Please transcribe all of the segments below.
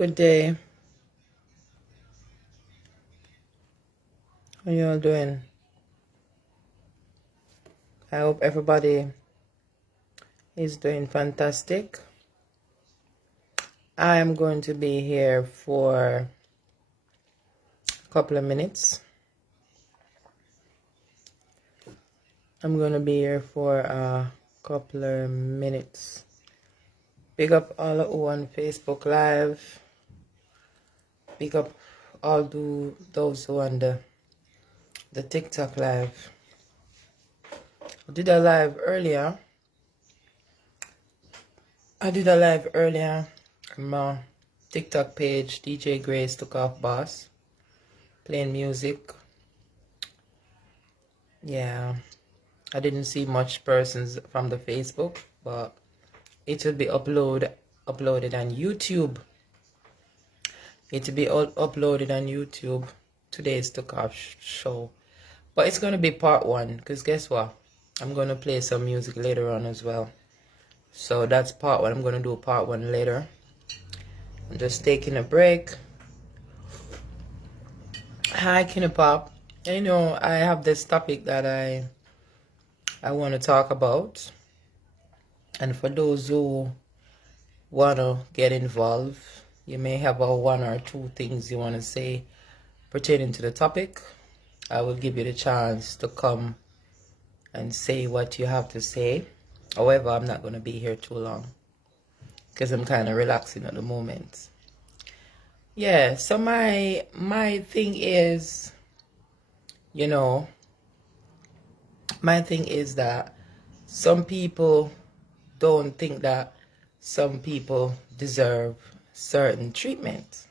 Good day. How you all doing? I hope everybody is doing fantastic. I am going to be here for a couple of minutes. I'm going to be here for a couple of minutes. Big up all who on Facebook Live. Big up all those who on the TikTok Live. I did a live earlier on my TikTok page. DJ Grace took off boss, playing music. Yeah, I didn't see much persons from the Facebook, but it will be uploaded on YouTube. It will be uploaded on YouTube. Today's took off show, but it's gonna be part one, because guess what? I'm gonna play some music later on as well. So that's part one. I'm gonna do part one later. I'm just taking a break. Hi, Kinepop. You know, I have this topic that I want to talk about, and for those who want to get involved, you may have one or two things you want to say pertaining to the topic. I will give you the chance to come and say what you have to say. However, I'm not going to be here too long because I'm kind of relaxing at the moment. Yeah, so my thing is, you know, my thing is that some people don't think that some people deserve certain treatment.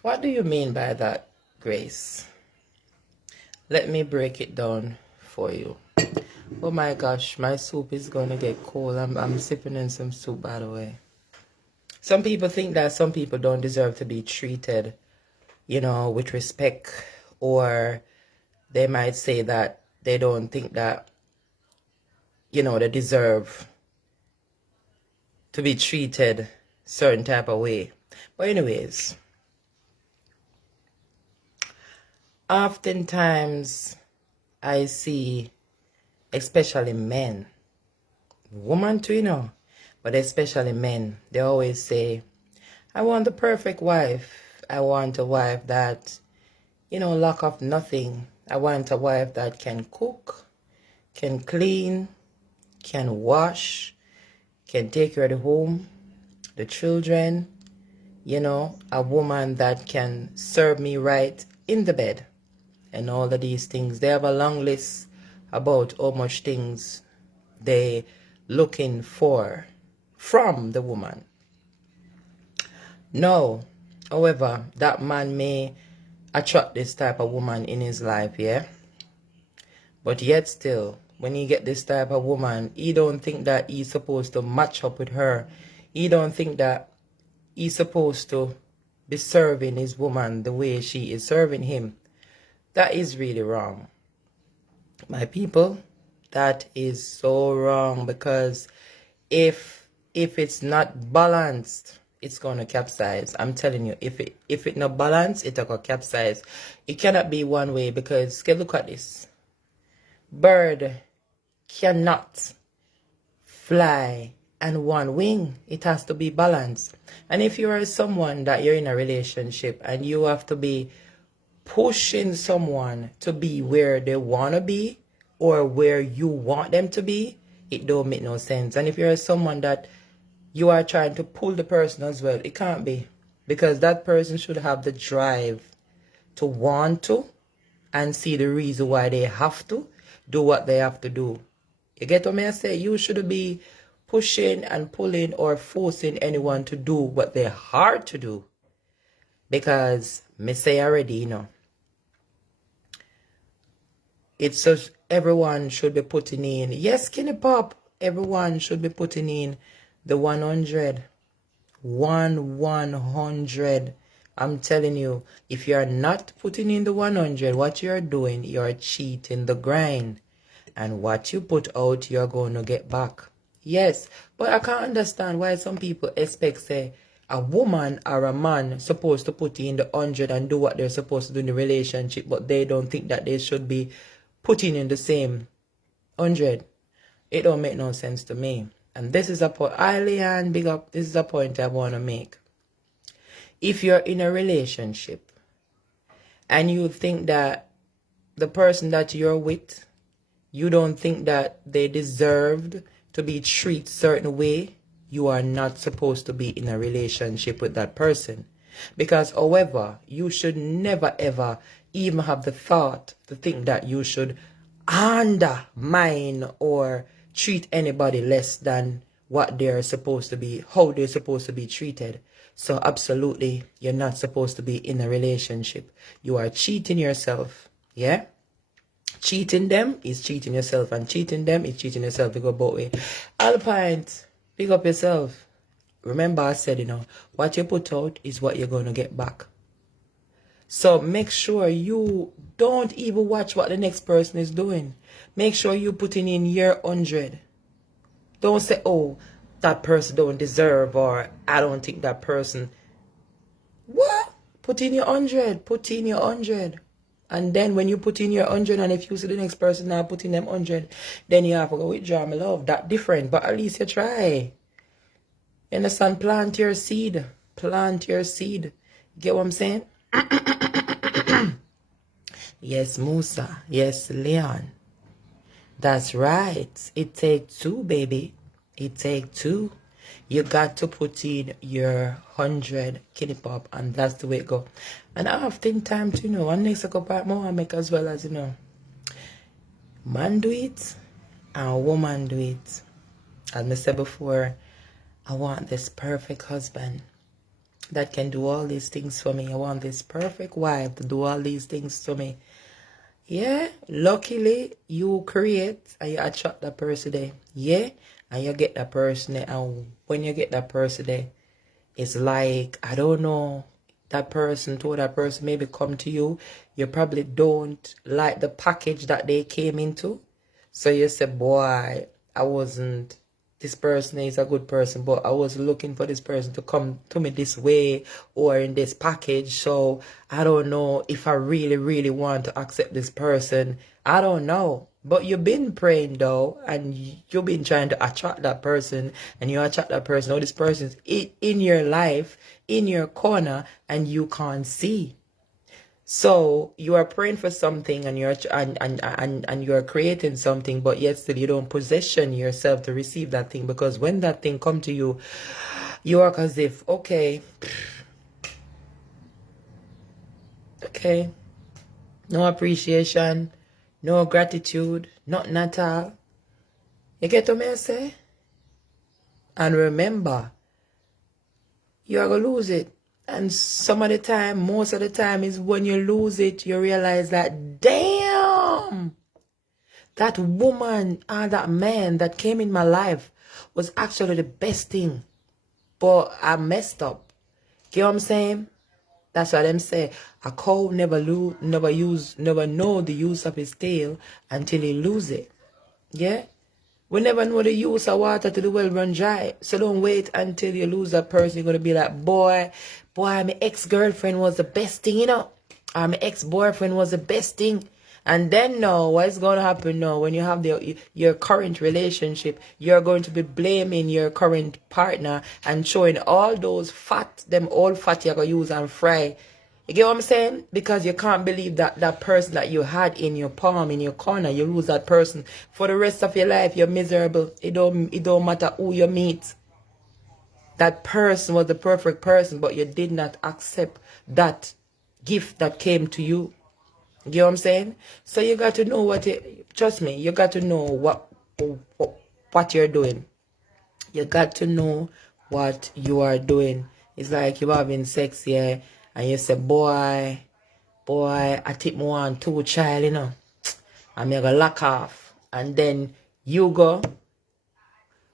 What do you mean by that, Grace? Let me break it down for you. Oh my gosh, my soup is gonna get cold. I'm sipping in some soup, by the way. Some people think that some people don't deserve to be treated, you know, with respect, or they might say that they don't think that, you know, they deserve to be treated certain type of way. But anyways, oftentimes I see, especially men, women too, you know, but especially men, they always say, I want the perfect wife. I want a wife that, you know, lack of nothing. I want a wife that can cook, can clean, can wash, can take care of the home, the children, you know, a woman that can serve me right in the bed, and all of these things. They have a long list about how much things they looking for from the woman. No, however, that man may attract this type of woman in his life, yeah? But yet still, when he get this type of woman, he don't think that he's supposed to match up with her. He don't think that he's supposed to be serving his woman the way she is serving him. That is really wrong. My people, that is so wrong, because if it's not balanced, it's gonna capsize. I'm telling you, if it not balanced, it's gonna capsize. It cannot be one way, because look at this. Bird cannot fly and one wing. It has to be balanced. And if you are someone that you're in a relationship and you have to be pushing someone to be where they want to be or where you want them to be, it don't make no sense. And if you're someone that you are trying to pull the person as well, it can't be, because that person should have the drive to want to and see the reason why they have to do what they have to do. You get what I say? You should be pushing and pulling or forcing anyone to do what they're hard to do, because me say already, you know, it's just everyone should be putting in, yes, Kinepop, everyone should be putting in the 100. 100. I'm telling you, if you're not putting in the 100, what you're doing, you're cheating the grind. And what you put out, you're going to get back. Yes, but I can't understand why some people expect, say, a woman or a man supposed to put in the 100 and do what they're supposed to do in the relationship, but they don't think that they should be putting in the same 100. It don't make no sense to me. And this is a point, Leanne, big up, this is a point I want to make. If you're in a relationship and you think that the person that you're with, you don't think that they deserved to be treated certain way, you are not supposed to be in a relationship with that person. Because however, you should never ever even have the thought to think that you should undermine or treat anybody less than what they're supposed to be, how they're supposed to be treated. So absolutely, you're not supposed to be in a relationship. You are cheating yourself, yeah? Cheating them is cheating yourself, and cheating them is cheating yourself. You go both ways. Alpine, pick up yourself. Remember I said, what you put out is what you're going to get back. So make sure you don't even watch what the next person is doing. Make sure you're putting in your 100. Don't say, oh, that person don't deserve, or I don't think that person. What? Put in your 100. Put in your 100. And then when you put in your 100, and if you see the next person now put in them 100, then you have to go withdraw, my love. That different, but at least you try. You understand? Plant your seed. Plant your seed. Get what I'm saying? Yes, Musa. Yes, Leon. That's right. It takes two, baby. It takes two. You got to put in your 100 Kenny Pop, and that's the way it go. And oftentimes, and next couple more I make as well as, man do it and woman do it. As I said before, I want this perfect husband that can do all these things for me. I want this perfect wife to do all these things to me. Yeah, luckily you create and you attract that person there. Yeah, and you get that person there. And when you get that person there, it's like, I don't know, that person told that person maybe come to you. You probably don't like the package that they came into. So you say, boy, this person is a good person, but I was looking for this person to come to me this way or in this package. So I don't know if I really, really want to accept this person. I don't know. But you've been praying though, and you've been trying to attract that person, and you attract that person. Oh, this person's in your life, in your corner, and you can't see. So you are praying for something, and you're creating something, but yet still you don't position yourself to receive that thing, because when that thing come to you, you are as if, okay, no appreciation, no gratitude, nothing at all. You get what I say? And remember, you are going to lose it. And some of the time, most of the time, is when you lose it, you realize that, damn, that woman or that man that came in my life was actually the best thing. But I messed up. Get what I'm saying? That's what them say. A cow never know the use of his tail until he lose it. Yeah? We never know the use of water till the well run dry. So don't wait until you lose that person. You're going to be like, boy, my ex-girlfriend was the best thing, Or my ex-boyfriend was the best thing. And then now, what's going to happen now? When you have your current relationship, you're going to be blaming your current partner and showing all those them old fat you're going to use and fry. You get what I'm saying? Because you can't believe that that person that you had in your palm, in your corner, you lose that person. For the rest of your life, you're miserable. It don't matter who you meet. That person was the perfect person, but you did not accept that gift that came to you. You know what I'm saying? So you got to know trust me, you got to know what you're doing. You got to know what you are doing. It's like you're having sex here, and you say, boy, I think me want 2 child, and I'm going to lock off. And then you go,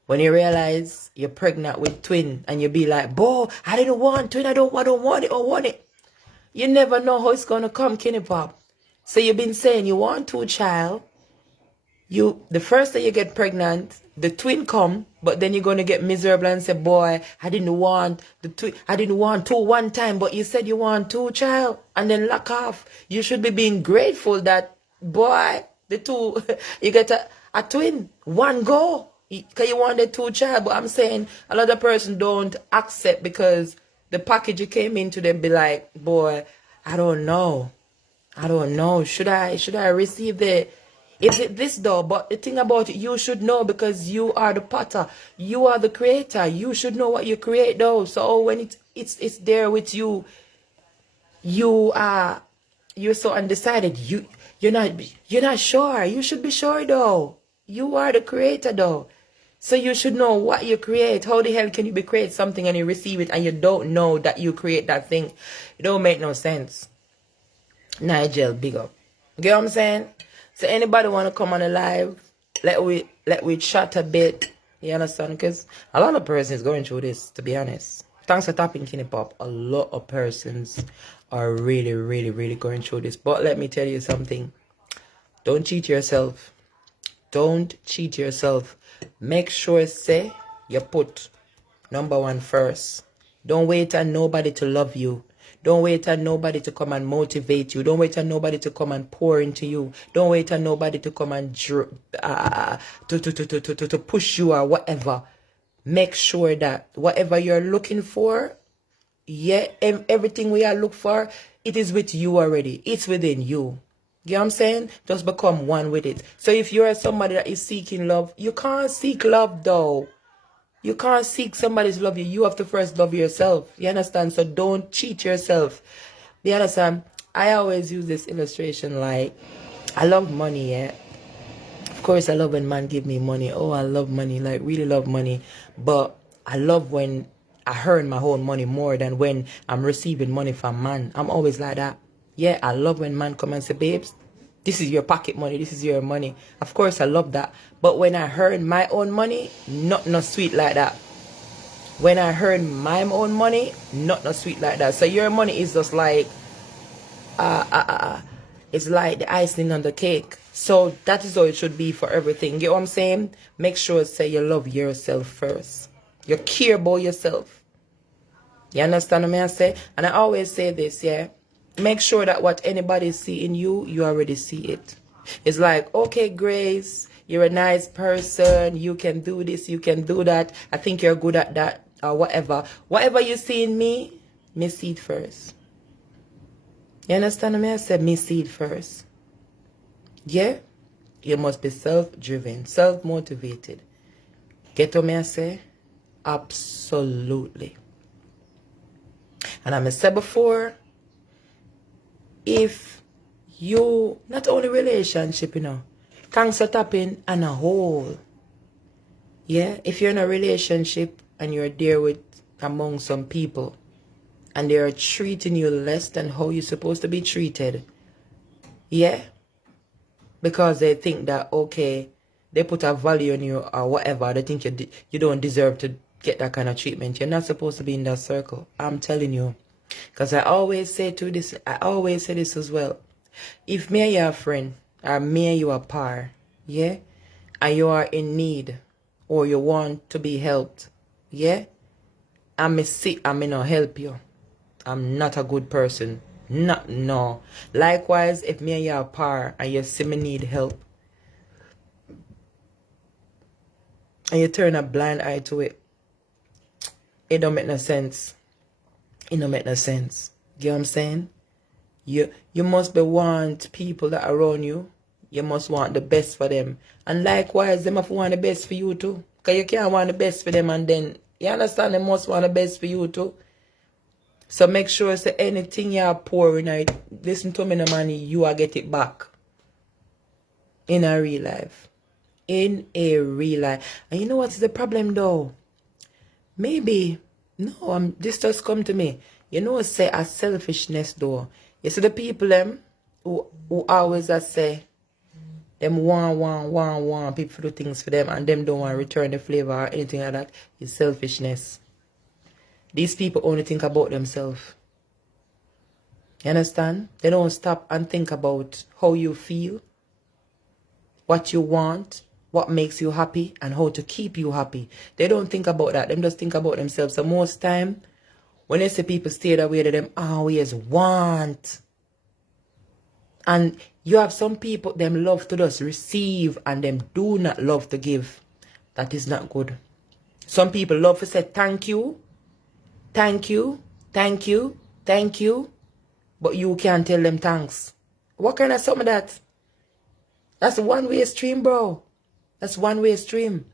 when you realize you're pregnant with twin, and you be like, boy, I didn't want twin, I don't want it, I want it. You never know how it's going to come, Kenny Pop. So you've been saying you want 2 child, The first day you get pregnant, the twin come, but then you're gonna get miserable and say, boy, I didn't want the twin, I didn't want two one time, but you said you want two, child, and then lock off. You should be being grateful that, boy, the two, you get a twin, one go, because you want the two, child. But I'm saying a lot of person don't accept because the package you came into, them be like, boy, I don't know. Should I receive the, is it this though? But the thing about it, you should know because you are the potter. You are the creator. You should know what you create though. So when it's there with you, you're so undecided. You're not sure. You should be sure though. You are the creator though. So you should know what you create. How the hell can you be create something and you receive it and you don't know that you create that thing? It don't make no sense. Nigel, big up. Get what I'm saying? So anybody want to come on the live? Let we chat a bit. You understand? Because a lot of persons going through this, to be honest. Thanks for tapping Kenny Pop. A lot of persons are really, really, really going through this. But let me tell you something. Don't cheat yourself. Don't cheat yourself. Make sure, say, you put number one first. Don't wait on nobody to love you. Don't wait on nobody to come and motivate you. Don't wait on nobody to come and pour into you. Don't wait on nobody to come and to push you or whatever. Make sure that whatever you're looking for, yeah, everything we are look for, it is with you already. It's within you. You know what I'm saying? Just become one with it. So if you're somebody that is seeking love, you can't seek love though. You can't seek somebody to love you. You have to first love yourself. You understand? So don't cheat yourself. You understand? I always use this illustration like, I love money, yeah. Of course, I love when man give me money. Oh, I love money, like really love money. But I love when I earn my own money more than when I'm receiving money from man. I'm always like that. Yeah, I love when man come and say, babes, this is your pocket money, this is your money. Of course, I love that. But when I earn my own money, not sweet like that. When I earn my own money, not sweet like that. So your money is just like, it's like the icing on the cake. So that is how it should be for everything. You know what I'm saying? Make sure, say, you love yourself first. You care about yourself. You understand what I say? And I always say this, yeah? Make sure that what anybody see in you, you already see it. It's like, okay, Grace, you're a nice person. You can do this, you can do that. I think you're good at that or whatever. Whatever you see in me see it first. You understand what I said? Me see it first. Yeah? You must be self-driven, self-motivated. Get what I say? Absolutely. And I said before, if you, not only relationship, you know, thanks for tapping on a whole. Yeah, if you're in a relationship and you're there with among some people and they're treating you less than how you're supposed to be treated, yeah, because they think that, okay, they put a value on you or whatever, they think you don't deserve to get that kind of treatment. You're not supposed to be in that circle. I'm telling you. Because I always say this as well. If me and you are a friend, or me and you are a par, yeah, and you are in need, or you want to be helped, yeah, I'm sick, I'm not help you. I'm not a good person. No. Likewise, if me and you are a par, and you see me need help, and you turn a blind eye to it, it don't make no sense. It don't make no sense. You know what I'm saying? You must be want people that are around you. You must want the best for them. And likewise, them have to want the best for you too. Because you can't want the best for them and then, you understand, they must want the best for you too. So make sure say anything you are pouring out, listen to me, no money, you will get it back. In a real life. In a real life. And you know what's the problem though? Maybe, no, this just come to me. You know, say a selfishness though. You see the people them who always say them want people to do things for them and them don't want to return the flavor or anything like that. It's selfishness. These people only think about themselves. You understand? They don't stop and think about how you feel. what you want, what makes you happy, and how to keep you happy. They don't think about that. Them just think about themselves. So most time, when they see people stay that way, them always want. And you have some people, them love to just receive and them do not love to give. That is not good. Some people love to say thank you, thank you, thank you, thank you, but you can't tell them thanks. What kind of something that? That's a one-way stream, bro. That's one-way stream.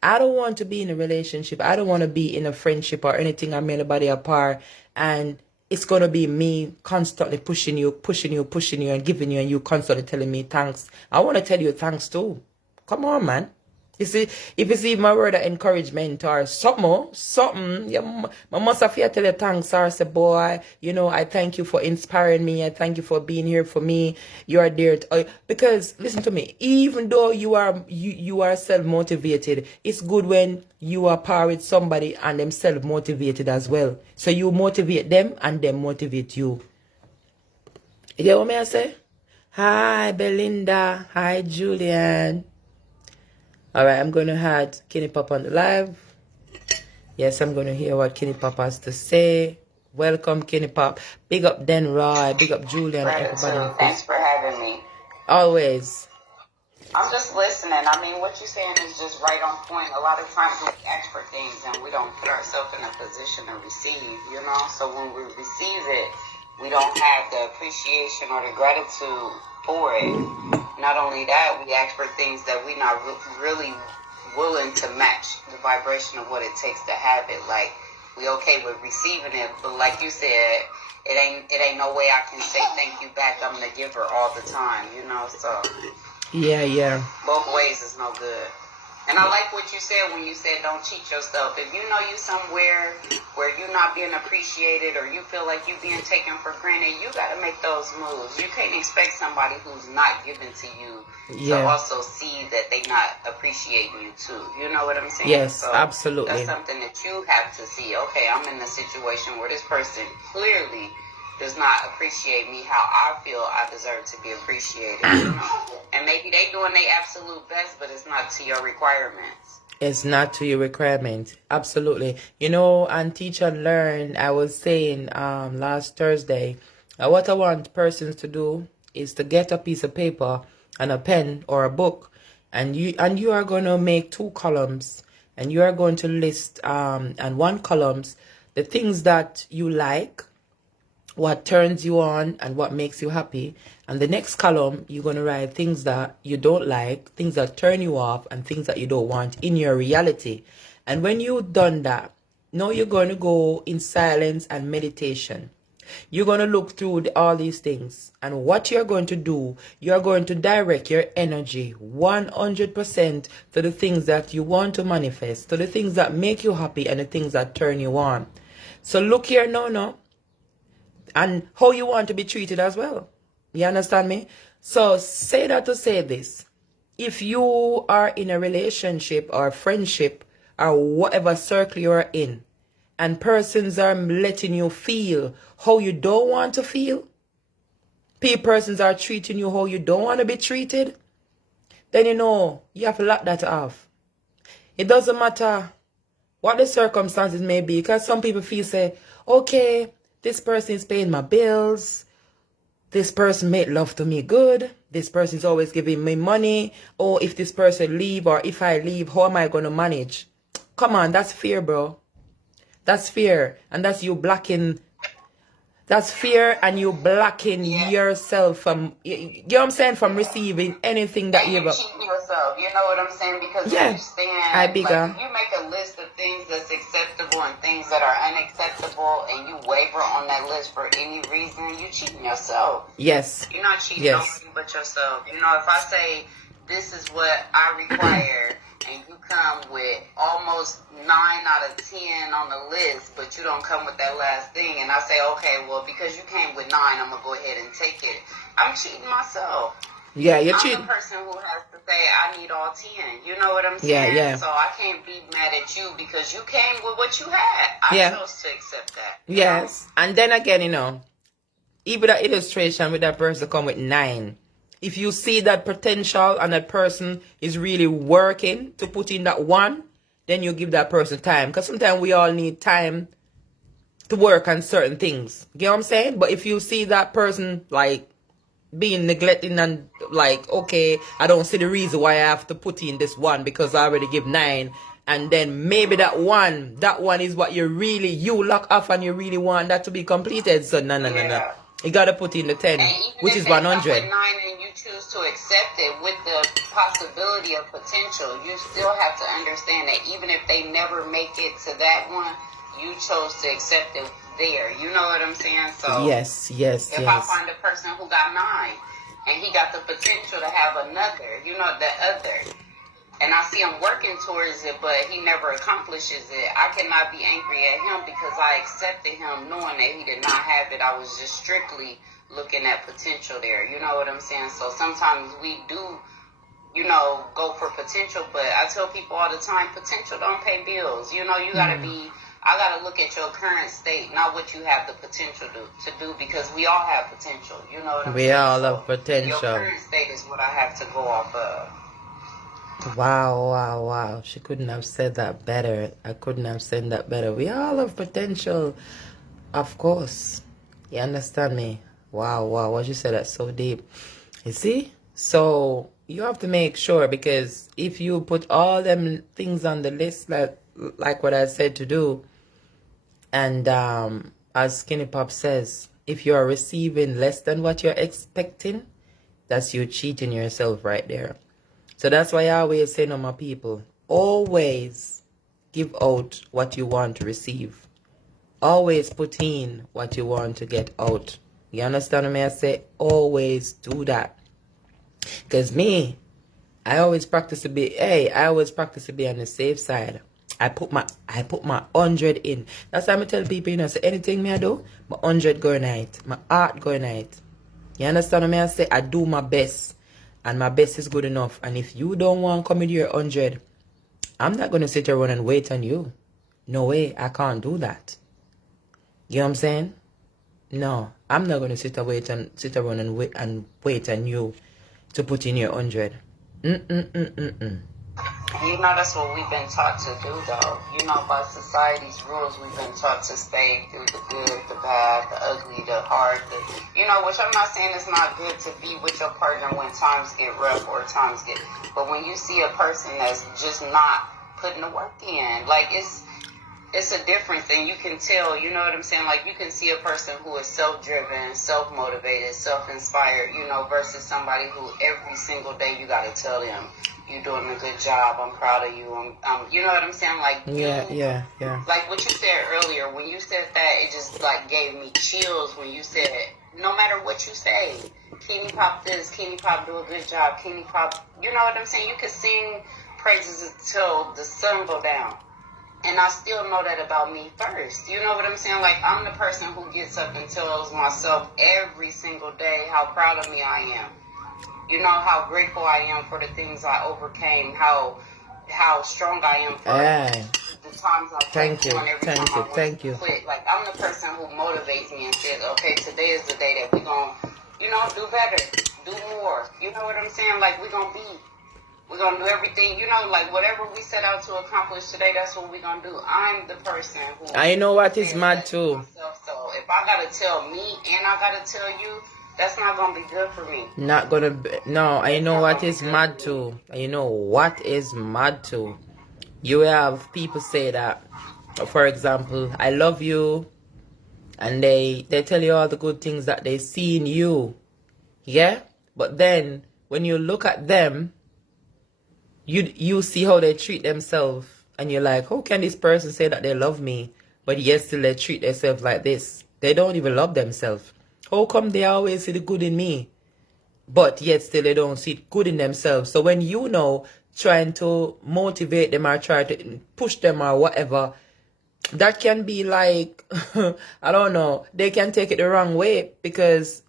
I don't want to be in a relationship. I don't want to be in a friendship or anything. I'm anybody apart. And it's going to be me constantly pushing you, and giving you, and you constantly telling me thanks. I want to tell you thanks too. Come on, man. You see, if it's even my word of encouragement or something, I must have to tell you thanks or say, boy, you know, I thank you for inspiring me. I thank you for being here for me. You are there. Because, listen to me, even though you are self-motivated, it's good when you are par with somebody and them self-motivated as well. So you motivate them and them motivate you. You get what me I say? Hi, Belinda. Hi, Julian. All right, I'm going to add Kenny Pop on the live. Yes, I'm going to hear what Kenny Pop has to say. Welcome, Kenny Pop. Big up Den Roy. Big up Julian. Everybody. Thanks for having me. Always. I'm just listening. I mean, what you're saying is just right on point. A lot of times we ask for things and we don't put ourselves in a position to receive, you know? So when we receive it, we don't have the appreciation or the gratitude for it. Not only that, we ask for things that we're not really willing to match the vibration of what it takes to have it. Like, we okay with receiving it, but like you said, it ain't no way I can say thank you back. I'm the giver all the time, you know? So yeah. Both ways is no good. And I like what you said when you said don't cheat yourself. If you know you somewhere where you're not being appreciated or you feel like you're being taken for granted, you got to make those moves. You can't expect somebody who's not giving to you to also see that they not appreciating you too. You know what I'm saying? Yes, so absolutely. That's something that you have to see. Okay, I'm in a situation where this person clearly does not appreciate me how I feel I deserve to be appreciated, you know? And maybe they doing their absolute best, but it's not to your requirements. It's not to your requirement. Absolutely. You know, and Teach and Learn, I was saying last Thursday, what I want persons to do is to get a piece of paper and a pen or a book, and you are going to make 2 columns, and you are going to list and 1 columns the things that you like, what turns you on and what makes you happy. And the next column, you're going to write things that you don't like, things that turn you off, and things that you don't want in your reality. And when you've done that, now you're going to go in silence and meditation. You're going to look through all these things. And what you're going to do, you're going to direct your energy 100% to the things that you want to manifest, to the things that make you happy and the things that turn you on. So look here now. And how you want to be treated as well. You understand me? So say that to say this. If you are in a relationship or friendship or whatever circle you are in, and persons are letting you feel how you don't want to feel, persons are treating you how you don't want to be treated, then you know you have to lock that off. It doesn't matter what the circumstances may be, because some people feel say, okay, this person is paying my bills. This person made love to me good. This person is always giving me money. Oh, if this person leave or if I leave, how am I going to manage? Come on, that's fear, bro. That's fear. And that's you blocking. That's fear and you blocking yourself from, you know what I'm saying, from receiving anything that you're cheating yourself. You know what I'm saying? Because you understand, like, if you make a list of things that's acceptable and things that are unacceptable and you waver on that list for any reason, you're cheating yourself. Yes. You're not cheating nobody but yourself. You know, if I say, this is what I require, and you come with almost 9 out of 10 on the list, but you don't come with that last thing, and I say, okay, well, because you came with 9, I'm going to go ahead and take it. I'm cheating myself. Yeah, you're cheating. I'm the person who has to say, I need all 10. You know what I'm saying? Yeah. So I can't be mad at you because you came with what you had. I chose to accept that. Yes. And then again, you know, even that illustration with that person come with 9. If you see that potential and that person is really working to put in that one, then you give that person time. Because sometimes we all need time to work on certain things. You know what I'm saying? But if you see that person like being neglecting and like, okay, I don't see the reason why I have to put in this one because I already give 9, and then maybe that one is what you lock off and you really want that to be completed. So no. Yeah. You gotta put in the 10, And even which if is they come 100. with 9 and you choose to accept it with the possibility of potential, you still have to understand that even if they never make it to that one, you chose to accept it there. You know what I'm saying? So Yes. if I find a person who got 9 and he got the potential to have another, the other, and I see him working towards it, but he never accomplishes it, I cannot be angry at him because I accepted him knowing that he did not have it. I was just strictly looking at potential there. You know what I'm saying? So sometimes we do, go for potential, but I tell people all the time, potential don't pay bills. You gotta I gotta look at your current state, not what you have the potential to do, because we all have potential. You know what I'm saying? We all So have potential. your current state is what I have to go off of. Wow. She couldn't have said that better. I couldn't have said that better. We all have potential. Of course. You understand me? Wow. What you said, that's so deep. You see? So you have to make sure, because if you put all them things on the list, like what I said to do, and as Skinny Pop says, if you are receiving less than what you're expecting, that's you cheating yourself right there. So that's why I always say to my people, always give out what you want to receive. Always put in what you want to get out. You understand me? I say always do that. Because I always practice to be on the safe side. I put my 100 in. That's why I tell people, say anything I do, my 100 go night. My heart go night. You understand me? I say I do my best. And my best is good enough. And if you don't want to come with your 100, I'm not going to sit around and wait on you. No way, I can't do that. You know what I'm saying? No, I'm not going to sit around and wait on you to put in your 100. That's what we've been taught to do, though. By society's rules, we've been taught to stay through the good, the bad, the ugly, the hard, which I'm not saying it's not good to be with your partner when times get rough or times get, but when you see a person that's just not putting the work in, like it's a different thing. You can tell, you know what I'm saying? Like you can see a person who is self-driven, self-motivated, self-inspired, versus somebody who every single day you got to tell them, you're doing a good job, I'm proud of you, you know what I'm saying? Like, yeah. Like what you said earlier, when you said that, it just like gave me chills when you said, no matter what you say, Kenny Pop this, Kenny Pop do a good job, Kenny Pop, you know what I'm saying? You could sing praises until the sun go down. And I still know that about me first. You know what I'm saying? Like, I'm the person who gets up and tells myself every single day how proud of me I am. How grateful I am for the things I overcame, how strong I am for the times I Thank you. quit. Like, I'm the person who motivates me and says, okay, today is the day that we're going to, do better, do more. You know what I'm saying? Like, we're going to do everything, like whatever we set out to accomplish today, that's what we're going to do. I'm the person who... I know what is mad too. Myself, so if I got to tell me and I got to tell you, that's not going to be good for me. Not going to be... No, I know what is mad too. You know what is mad too. You have people say that, for example, I love you, and they tell you all the good things that they see in you. Yeah? But then, when you look at them, you see how they treat themselves, and you're like, how can this person say that they love me, but yet still they treat themselves like this? They don't even love themselves. How come they always see the good in me, but yet still they don't see good in themselves? So when trying to motivate them or try to push them or whatever, that can be like, I don't know, they can take it the wrong way because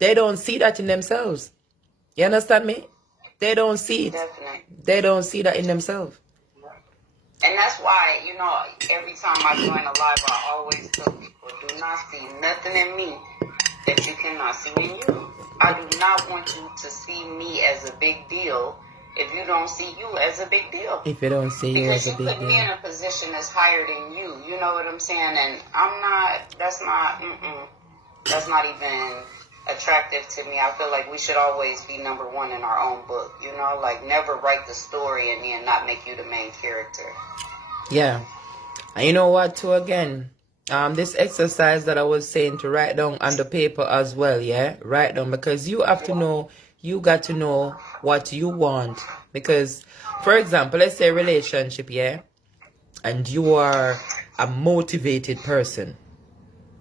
they don't see that in themselves. You understand me? They don't see it. Definitely. They don't see that in themselves. And that's why, every time I join a live, I always tell people, do not see nothing in me that you cannot see in you. I do not want you to see me as a big deal if you don't see you as a big deal. If you don't see you as Because a you big put me in deal. a position that's higher than you know what I'm saying? And that's not even attractive to me. I feel like we should always be number one in our own book, like never write the story and then not make you the main character. Yeah. And you know what too again? This exercise that I was saying to write down on the paper as well, yeah? Write down, because you have to know, you got to know what you want. Because, for example, let's say a relationship, yeah? And you are a motivated person.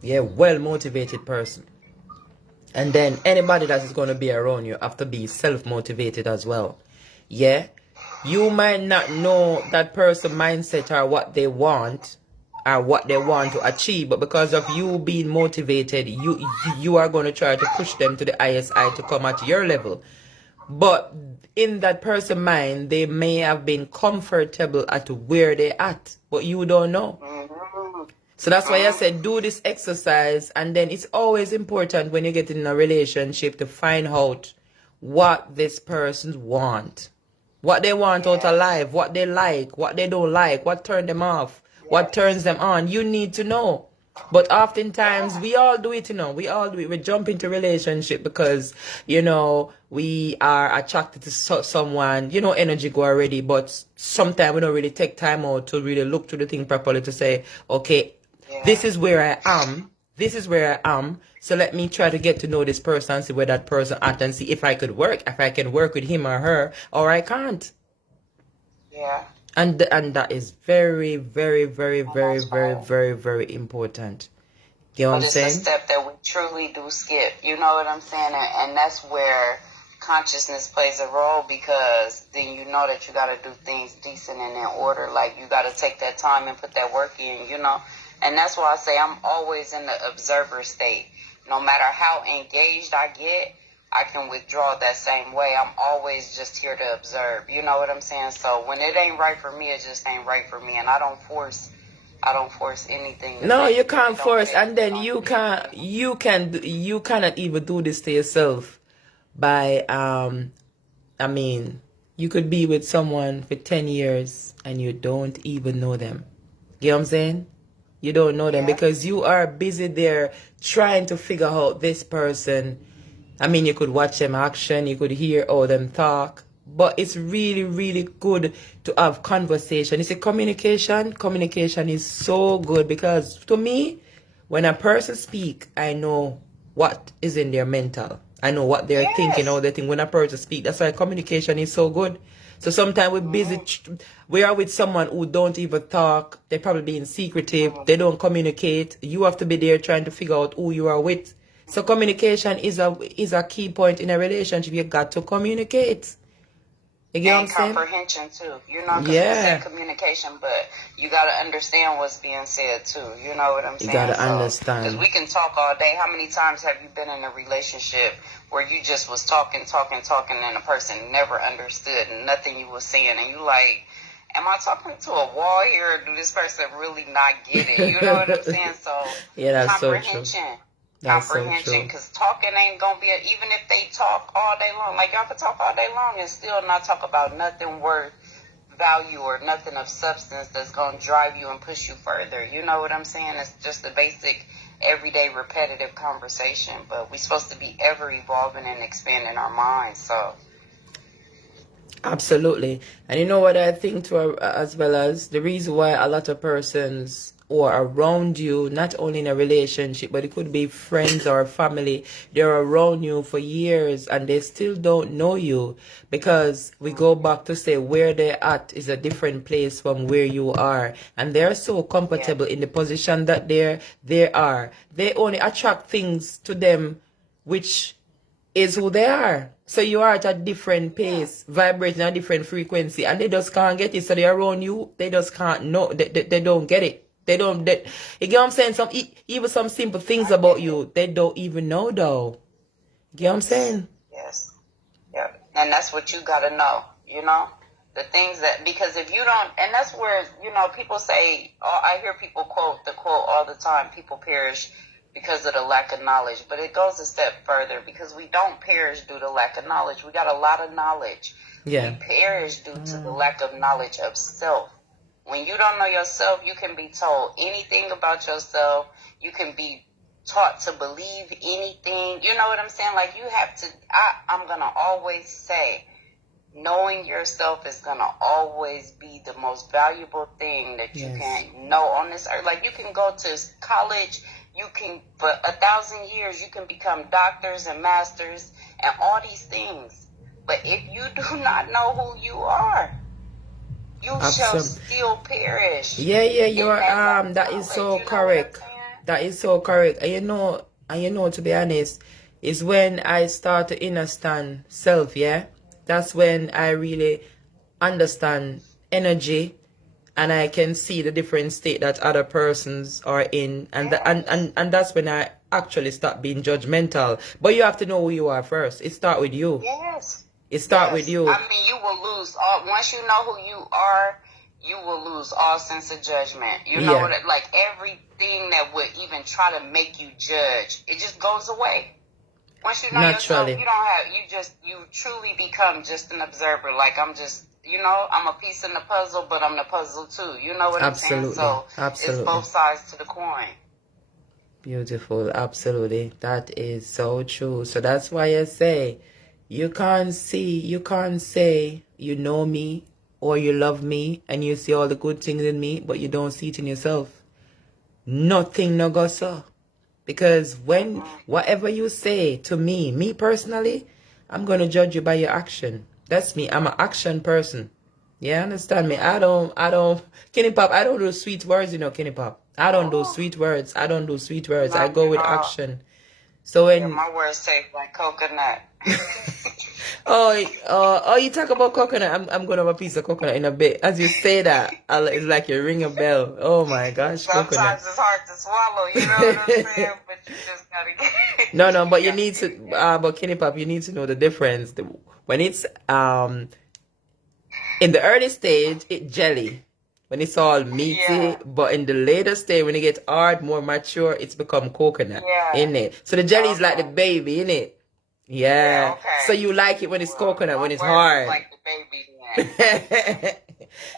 Yeah, well motivated person. And then anybody that is going to be around you have to be self-motivated as well. Yeah? You might not know that person mindset or what they want or what they want to achieve, but because of you being motivated, you are going to try to push them to the ISI to come at your level. But in that person's mind, they may have been comfortable at where they're at, but you don't know. So that's why I said do this exercise, and then it's always important when you get in a relationship to find out what this person want. What they want out of life, what they like, what they don't like, what turns them off, what turns them on. You need to know. But oftentimes we all do it, we all do it. We jump into relationship because, we are attracted to someone, energy go already, but sometimes we don't really take time out to really look to the thing properly to say, okay, this is where I am. This is where I am. So let me try to get to know this person and see where that person at and see if I can work with him or her, or I can't. Yeah. And that is very, very, very, very, very, very, very important. You know what I'm saying? But it's the step that we truly do skip. You know what I'm saying? And that's where consciousness plays a role, because then you know that you got to do things decent and in order. Like, you got to take that time and put that work in, And that's why I say I'm always in the observer state. No matter how engaged I get, I can withdraw that same way. I'm always just here to observe. You know what I'm saying? So when it ain't right for me, it just ain't right for me. And I don't force anything. No, you can't force, and then you cannot even do this to yourself by you could be with someone for 10 years and you don't even know them. You know what I'm saying? You don't know them because you are busy there trying to figure out this person. You could watch them action, you could hear all them talk, but it's really, really good to have conversation. You see, communication is so good, because to me, when a person speak, I know what is in their mental. I know what they're thinking, all they think when a person speak. That's why communication is so good. So sometimes we're busy, we are with someone who don't even talk. They're probably being secretive. They don't communicate. You have to be there trying to figure out who you are with. So communication is a key point in a relationship. You got to communicate. You get what I'm saying? Comprehension too. Because we say communication, but you got to understand what's being said too. You know what I'm saying? You got to understand. Because we can talk all day. How many times have you been in a relationship where you just was talking, and the person never understood nothing you was saying, and you like, am I talking to a wall here, or do this person really not get it? You know what I'm saying? So that's comprehension. So true. Comprehension, because talking ain't gonna be even if they talk all day long. Like, y'all can talk all day long and still not talk about nothing worth value or nothing of substance that's gonna drive you and push you further. You know what I'm saying? It's just a basic, everyday, repetitive conversation. But we're supposed to be ever evolving and expanding our minds. So absolutely. And you know what I think too, as well, as the reason why a lot of persons or around you, not only in a relationship, but it could be friends or family, they're around you for years and they still don't know you, because we go back to say where they're at is a different place from where you are, and they're so comfortable in the position that they are. They only attract things to them which is who they are. So you are at a different pace, vibrating a different frequency, and they just can't get it. So they're around you, they just can't know, they don't get it. You get what I'm saying? Even some simple things about you, they don't even know though. You get what I'm saying? Yes. Yeah. And that's what you gotta know, the things that, because if you don't, and that's where, people say, I hear people quote the quote all the time, people perish because of the lack of knowledge. But it goes a step further because we don't perish due to lack of knowledge. We got a lot of knowledge. Yeah. We perish due to the lack of knowledge of self. When you don't know yourself, you can be told anything about yourself. You can be taught to believe anything. You know what I'm saying? Like, you have to, I'm going to always say, knowing yourself is going to always be the most valuable thing that you can know on this earth. Like, you can go to college, you can, for 1,000 years, you can become doctors and masters and all these things. But if you do not know who you are, you shall still perish. Yeah, you're that is so correct. That is so correct. And you know, to be honest, is when I start to understand self, yeah? That's when I really understand energy, and I can see the different state that other persons are in, and and that's when I actually start being judgmental. But you have to know who you are first. It start with you. Yes. It start with you. I mean, you will lose all, once you know who you are, you will lose all sense of judgment. You know what, like everything that would even try to make you judge, it just goes away. Once you know yourself, you don't have, you truly become just an observer. Like, I'm just, I'm a piece in the puzzle, but I'm the puzzle too. You know what I'm saying? So it's both sides to the coin. Beautiful. Absolutely. That is so true. So that's why I say, you can't say you know me or you love me and you see all the good things in me, but you don't see it in yourself. Nothing no go so. Because when whatever you say to me personally, I'm going to judge you by your action. That's me. I'm an action person. Yeah, understand me? I don't, Kenny Pop, I don't do sweet words, Kenny Pop. I don't do sweet words. I go with action. So when my words taste like coconut. you talk about coconut. I'm gonna have a piece of coconut in a bit. As you say that, it's like you ring a bell. Oh my gosh, sometimes coconut. It's hard to swallow. You know what I'm saying? But you just gotta get. No, but you need to. But Kenny Pop, you need to know the difference. When it's in the early stage, it's jelly. When it's all meaty, but in the later stage, when it gets hard, more mature, it's become coconut, innit? So the jelly is like the baby, innit? Yeah. So you like it when it's coconut, when it's hard. Like the baby,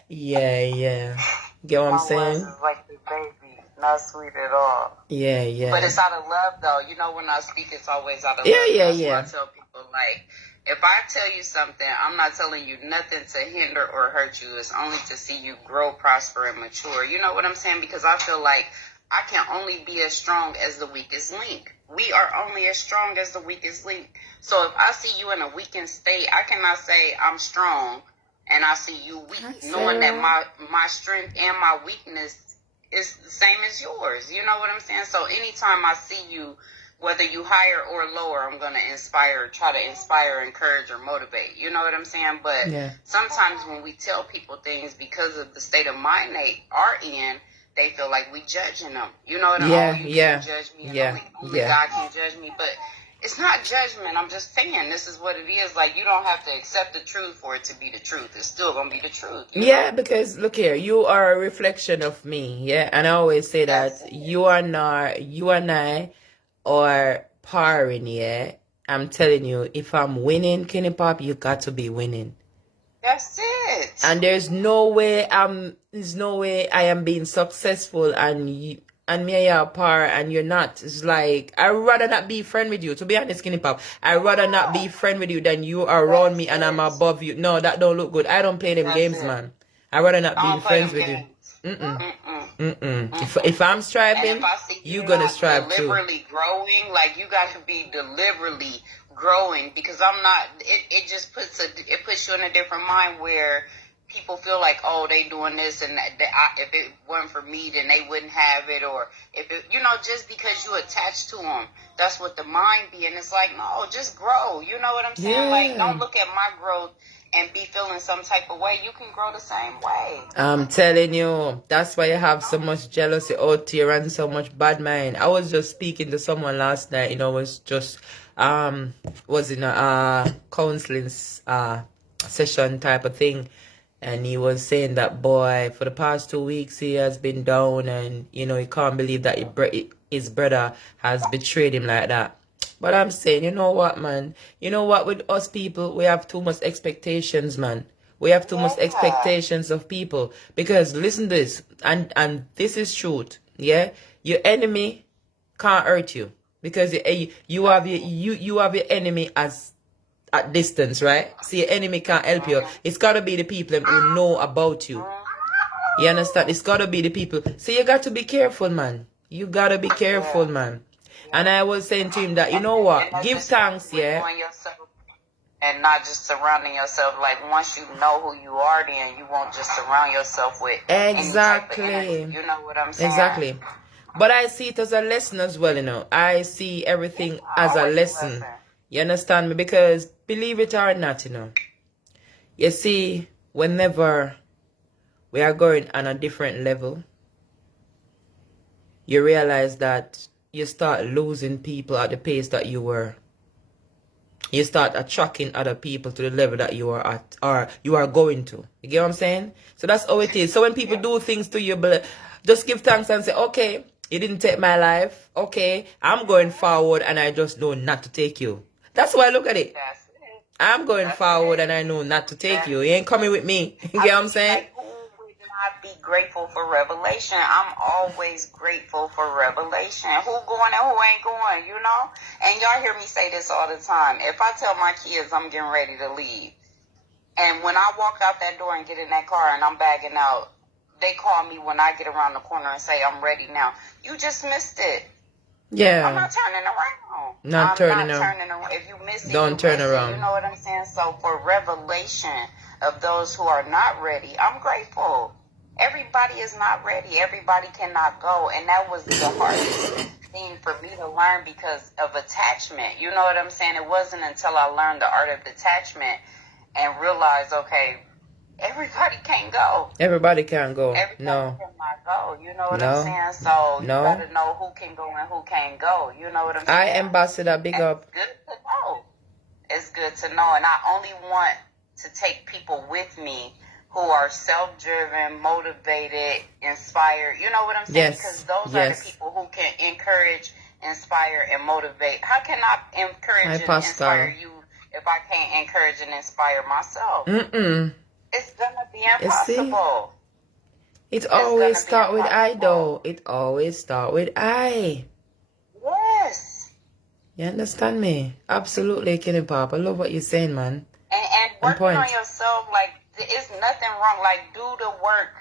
yeah. Get what I'm saying? Is like the baby, not sweet at all. Yeah. But it's out of love, though. When I speak, it's always out of love. Yeah. That's why I tell people, like, if I tell you something, I'm not telling you nothing to hinder or hurt you. It's only to see you grow, prosper, and mature. You know what I'm saying? Because I feel like I can only be as strong as the weakest link. We are only as strong as the weakest link. So if I see you in a weakened state, I cannot say I'm strong and I see you weak, knowing that my strength and my weakness is the same as yours. You know what I'm saying? So anytime I see you, whether you higher or lower, I'm going to try to inspire, encourage, or motivate. You know what I'm saying? But sometimes when we tell people things because of the state of mind they are in, they feel like we judging them. You know what I mean? You can't judge me. And only God can judge me. But it's not judgment. I'm just saying this is what it is. Like, you don't have to accept the truth for it to be the truth. It's still going to be the truth. Yeah, because look here, you are a reflection of me. Yeah. And I always say that you and I are parring, yeah. I'm telling you, if I'm winning, Kenny Pop, you got to be winning. That's it. And there's no way I am being successful and me and you are par and you're not. It's like, I'd rather not be friend with you. To be honest, Kenny Pop, I'd rather not be friend with you than you are around me and I'm above you. No, that don't look good. I don't play them games, man. I'd rather not be friends with you. If I'm striving, you're gonna strive too. Deliberately growing, like, you got to be deliberately growing, because I'm not. It just puts you in a different mind where people feel like, oh, they doing this and that. If it weren't for me, then they wouldn't have it, or if it, just because you attach to them, that's what the mind be. And it's like, no, just grow. You know what I'm saying? Like, don't look at my growth and be feeling some type of way. You can grow the same way. I'm telling you, that's why you have so much jealousy out here and so much bad mind. I was just speaking to someone last night, was just was in a counseling session type of thing, and he was saying that, boy, for the past 2 weeks he has been down, and he can't believe that his brother has betrayed him like that. But I'm saying, you know what, man? You know what, with us people, we have too much expectations, man. We have too much Yeah. expectations of people. Because listen to this, and this is truth, yeah? Your enemy can't hurt you. Because you have your enemy as at distance, right? So your enemy can't help you. It's gotta be the people who know about you. You understand? It's gotta be the people. So you got to be careful, man. You gotta be careful, man. And I was saying to him that, you know what? And that's Give just thanks, with yeah? knowing yourself and not just surrounding yourself. Like once you know who you are, then you won't just surround yourself with any type of energy. Exactly. You know what I'm saying? Exactly. But I see it as a lesson as well, you know. I see everything as a Always lesson. You understand me? Because believe it or not, you know. You see, whenever we are going on a different level, you realize that you start losing people at the pace that you were. You start attracting other people to the level that you are at, or you are going to. You get what I'm saying? So that's how it is. So when people do things to you, just give thanks and say, okay, you didn't take my life. Okay, I'm going forward and I just know not to take you. That's why I look at it. That's it. I'm going forward and I know not to take you. You ain't coming with me. You get what I'm saying? Like, who would not be grateful for revelation? I'm always grateful for revelation. Who going and who ain't going, you know? And y'all hear me say this all the time. If I tell my kids I'm getting ready to leave, and when I walk out that door and get in that car and I'm bagging out, they call me when I get around the corner and say, I'm ready now. You just missed it. I'm Yeah. not turning around. Not turning around. turning around. If you miss it, Don't you turn miss around. It, you know what I'm saying? So for revelation of those who are not ready, I'm grateful. Everybody is not ready. Everybody cannot go. And that was the hardest thing for me to learn because of attachment. You know what I'm saying? It wasn't until I learned the art of detachment and realized, okay, everybody can't go. Everybody can't go. Everybody No. cannot go. You know what No. I'm saying? So you No. gotta know who can go and who can't go. You know what I'm I, saying? Ambassador, big And up. it's good to know. It's good to know. And I only want to take people with me who are self-driven, motivated, inspired. You know what I'm saying? Yes. Because those are Yes. the people who can encourage, inspire, and motivate. How can I encourage Hi, and Pascal. inspire you if I can't encourage and inspire myself? Mm-mm. It's gonna be You see? impossible. It gonna always be start with I, impossible. though. It always start with I. Yes. You understand me? Absolutely, Kenny Pop. I love what you're saying, man. And On working on point. yourself, like, it's nothing wrong. Like, do the work.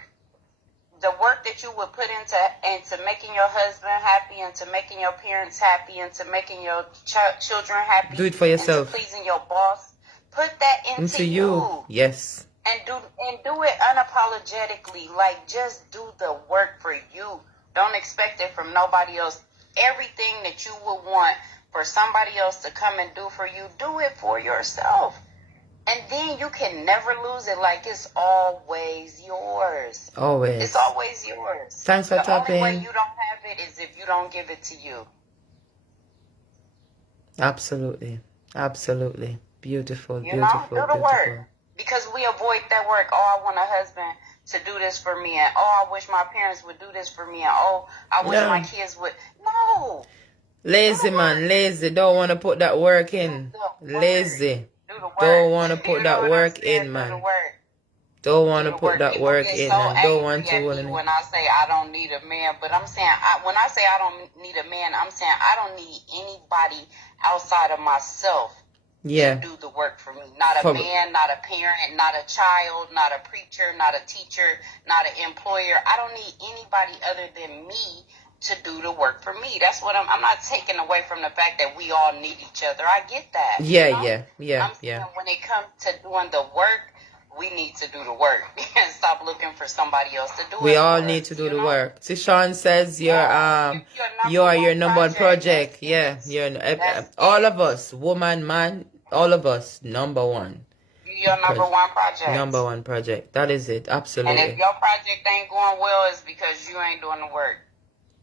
The work that you would put into making your husband happy, into making your parents happy, into making your children happy. Do it for yourself. Into pleasing your boss. Put that into you. Yes. And do it unapologetically. Like, just do the work for you. Don't expect it from nobody else. Everything that you would want for somebody else to come and do for you, do it for yourself. And then you can never lose it. Like, it's always yours. Always. It's always yours. Thanks for the tapping. only way you don't have it is if you don't give it to you. Absolutely. Absolutely. Beautiful, You beautiful, know, do the beautiful. work. Because we avoid that work. Oh, I want a husband to do this for me. And, oh, I wish my parents would do this for me. And, oh, I wish Yeah. my kids would. No. Lazy, man. Lazy. Don't want to put that work in. Do the work. Lazy. Do the work. Don't want to put You know that what I'm work saying? in, Do man. the work. Don't want Do to the put work. that People work get in, so and don't want to. angry at me when I say I don't need a man. But I'm saying, when I say I don't need a man, I'm saying I don't need anybody outside of myself Yeah. to do the work for me. Not a For- man, not a parent, not a child, not a preacher, not a teacher, not an employer. I don't need anybody other than me to do the work for me. That's what I'm not taking away from the fact that we all need each other. I get that. Yeah, you know? yeah. I'm saying when it comes to doing the work, we need to do the work and stop looking for somebody else to do it. We all for need us, to do you the know? work. See, Sean says you are your number one project. Yeah, all of us, woman, man, all of us, number one. You're your number one project. Number one project. That is it. And Absolutely. if your project ain't going well, it's because you ain't doing the work.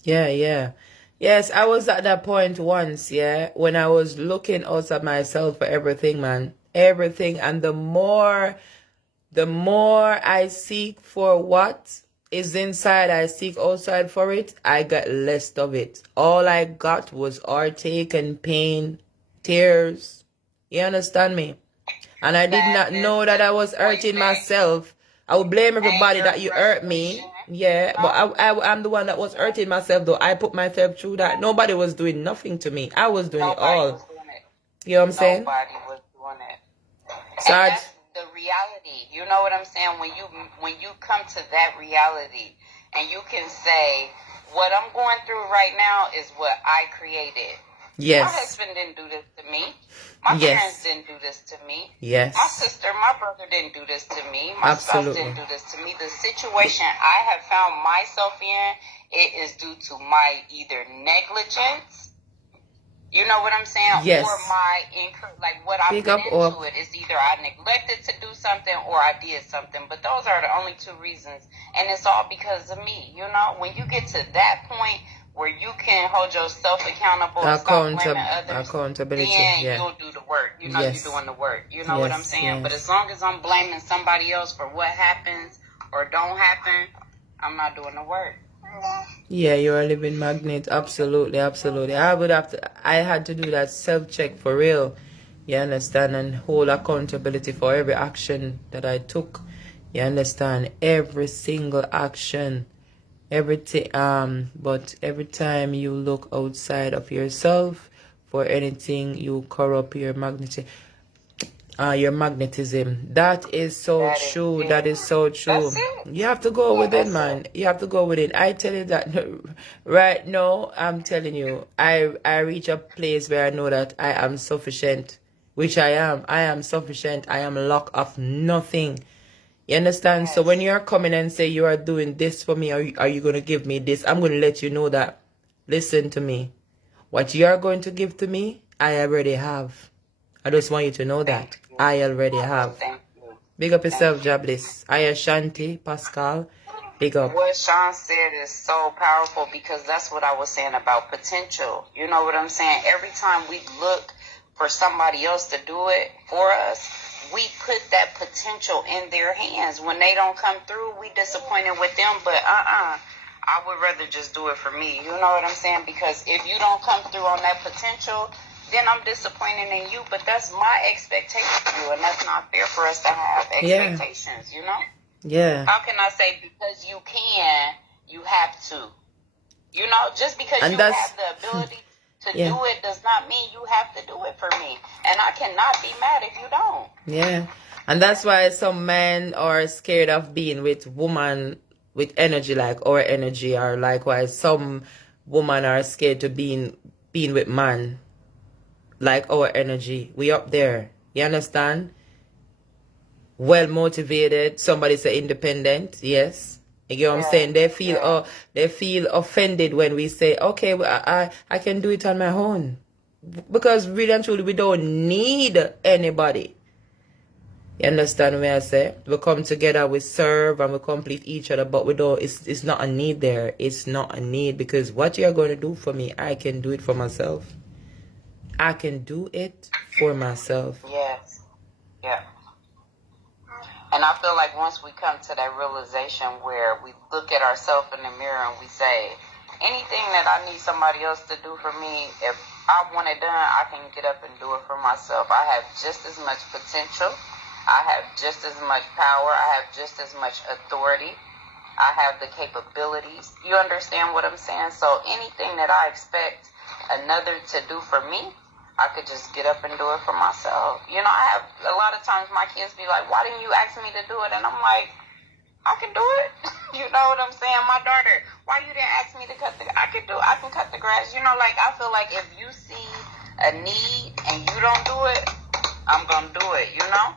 Yeah. Yes, I was at that point once, yeah, when I was looking out at myself for everything, man. Everything. And the more I seek for what is inside, I seek outside for it, I get less of it. All I got was heartache and pain, tears. You understand me? And I did not know that I was hurting myself. I would blame everybody that you hurt me. Yeah, but I'm the one that was hurting myself, though. I put myself through that. Nobody was doing nothing to me. I was doing it all. You know what I'm saying? Nobody was doing it. So And that's the reality. You know what I'm saying? When you come to that reality and you can say, what I'm going through right now is what I created. My yes, husband didn't do this to me. My Yes. parents didn't do this to me. yes, My sister, my brother didn't do this to me. My spouse Absolutely. didn't do this to me. The situation I have found myself in, it is due to my either negligence, you know what I'm saying? Yes. Or my like what I Pick put up into or- it is either I neglected to do something or I did something. But those are the only two reasons. And it's all because of me. You know, when you get to that point where you can hold yourself accountable and stop blaming others, Accountability, then yeah. you'll do the work. You know, Yes. you're doing the work. You know what I'm Yes, saying? But yes. as long as I'm blaming somebody else for what happens or don't happen, I'm not doing the work. Yeah, you're a living magnet. Absolutely, absolutely. I had to do that self-check for real. You understand? And hold accountability for every action that I took. You understand? Every single action. Everything, but every time you look outside of yourself for anything, you corrupt your magnetism. That is so That is true. it. That is so true. That's it. You have to go within, That's man. You have to go within. I tell you that right now. I'm telling you, I reach a place where I know that I am sufficient, which I am. I am sufficient. I am locked of nothing. You understand? So when you're coming and say you are doing this for me, are you going to give me this? I'm going to let you know that, listen to me. What you are going to give to me, I already have. I just want you to know that. I already have. Thank you. Big up yourself, Jobless. Aya Shanti, Pascal. Big up. What Sean said is so powerful because that's what I was saying about potential. You know what I'm saying? Every time we look for somebody else to do it for us, we put that potential in their hands. When they don't come through, we disappointed with them, but I would rather just do it for me. You know what I'm saying? Because if you don't come through on that potential, then I'm disappointed in you, but that's my expectation of you, and that's not fair for us to have expectations, you know? Yeah. How can I say because you can, you have to? You know, just because And you that's- have the ability to Yeah. do it does not mean you have to do it for me. And I cannot be mad if you don't. Yeah. And that's why some men are scared of being with woman with energy like our energy, or likewise some women are scared to being with man like our energy. We up there. You understand? Well motivated. Somebody say independent. Yes. You get what I'm saying? They feel offended when we say, okay, well, I can do it on my own. Because really and truly, we don't need anybody. You understand what I say? We come together, we serve, and we complete each other, but we don't. It's not a need there. It's not a need, because what you're going to do for me, I can do it for myself. I can do it for myself. Yes. Yeah. And I feel like once we come to that realization where we look at ourselves in the mirror and we say, anything that I need somebody else to do for me, if I want it done, I can get up and do it for myself. I have just as much potential. I have just as much power. I have just as much authority. I have the capabilities. You understand what I'm saying? So anything that I expect another to do for me, I could just get up and do it for myself. You know, I have a lot of times my kids be like, why didn't you ask me to do it? And I'm like, I can do it. You know what I'm saying? My daughter, why you didn't ask me to cut I can cut the grass. You know, like, I feel like if you see a need and you don't do it, I'm going to do it, you know?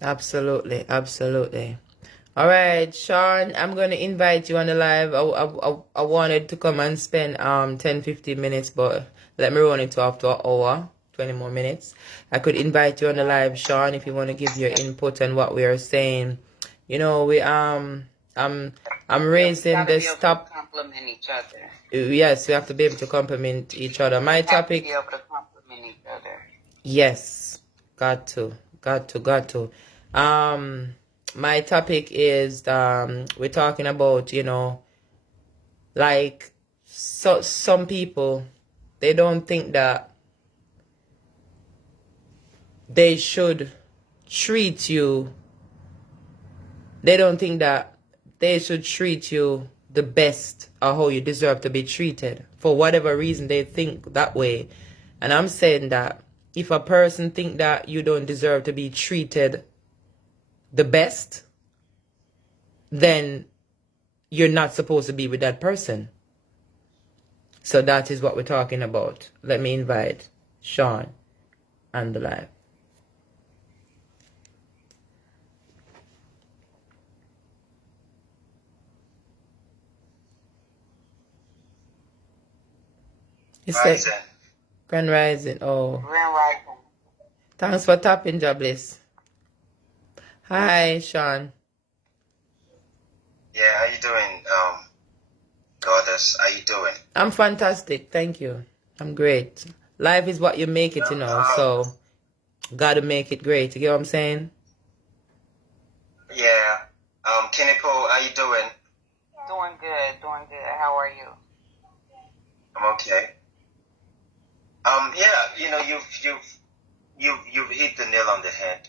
Absolutely, absolutely. All right, Sean, I'm going to invite you on the live. I wanted to come and spend 10-15 minutes, but let me run it to after an hour, 20 more minutes. I could invite you on the live, Sean, if you want to give your input on what we are saying. You know, I'm raising this top. Compliment each other. Yes, we have to be able to compliment each other. My topic. Be able to compliment each other. Yes, got to. my topic is we're talking about, you know, like some people, they don't think that they should treat you, they don't think that they should treat you the best or how you deserve to be treated. For whatever reason, they think that way. And I'm saying that if a person think that you don't deserve to be treated the best, then you're not supposed to be with that person. So that is what we're talking about. Let me invite Sean on the live. You say Rising. Grand Rising. Oh, Grand Rising. thanks for tapping, Jobless. Hi, Sean. Yeah, how you doing, Goddess? How you doing? I'm fantastic. Thank you. I'm great. Life is what you make it, you know. So, gotta make it great. You get what I'm saying? Yeah. Kinipo, how you doing? Doing good. Doing good. How are you? I'm okay. Yeah, you know, you've hit the nail on the head.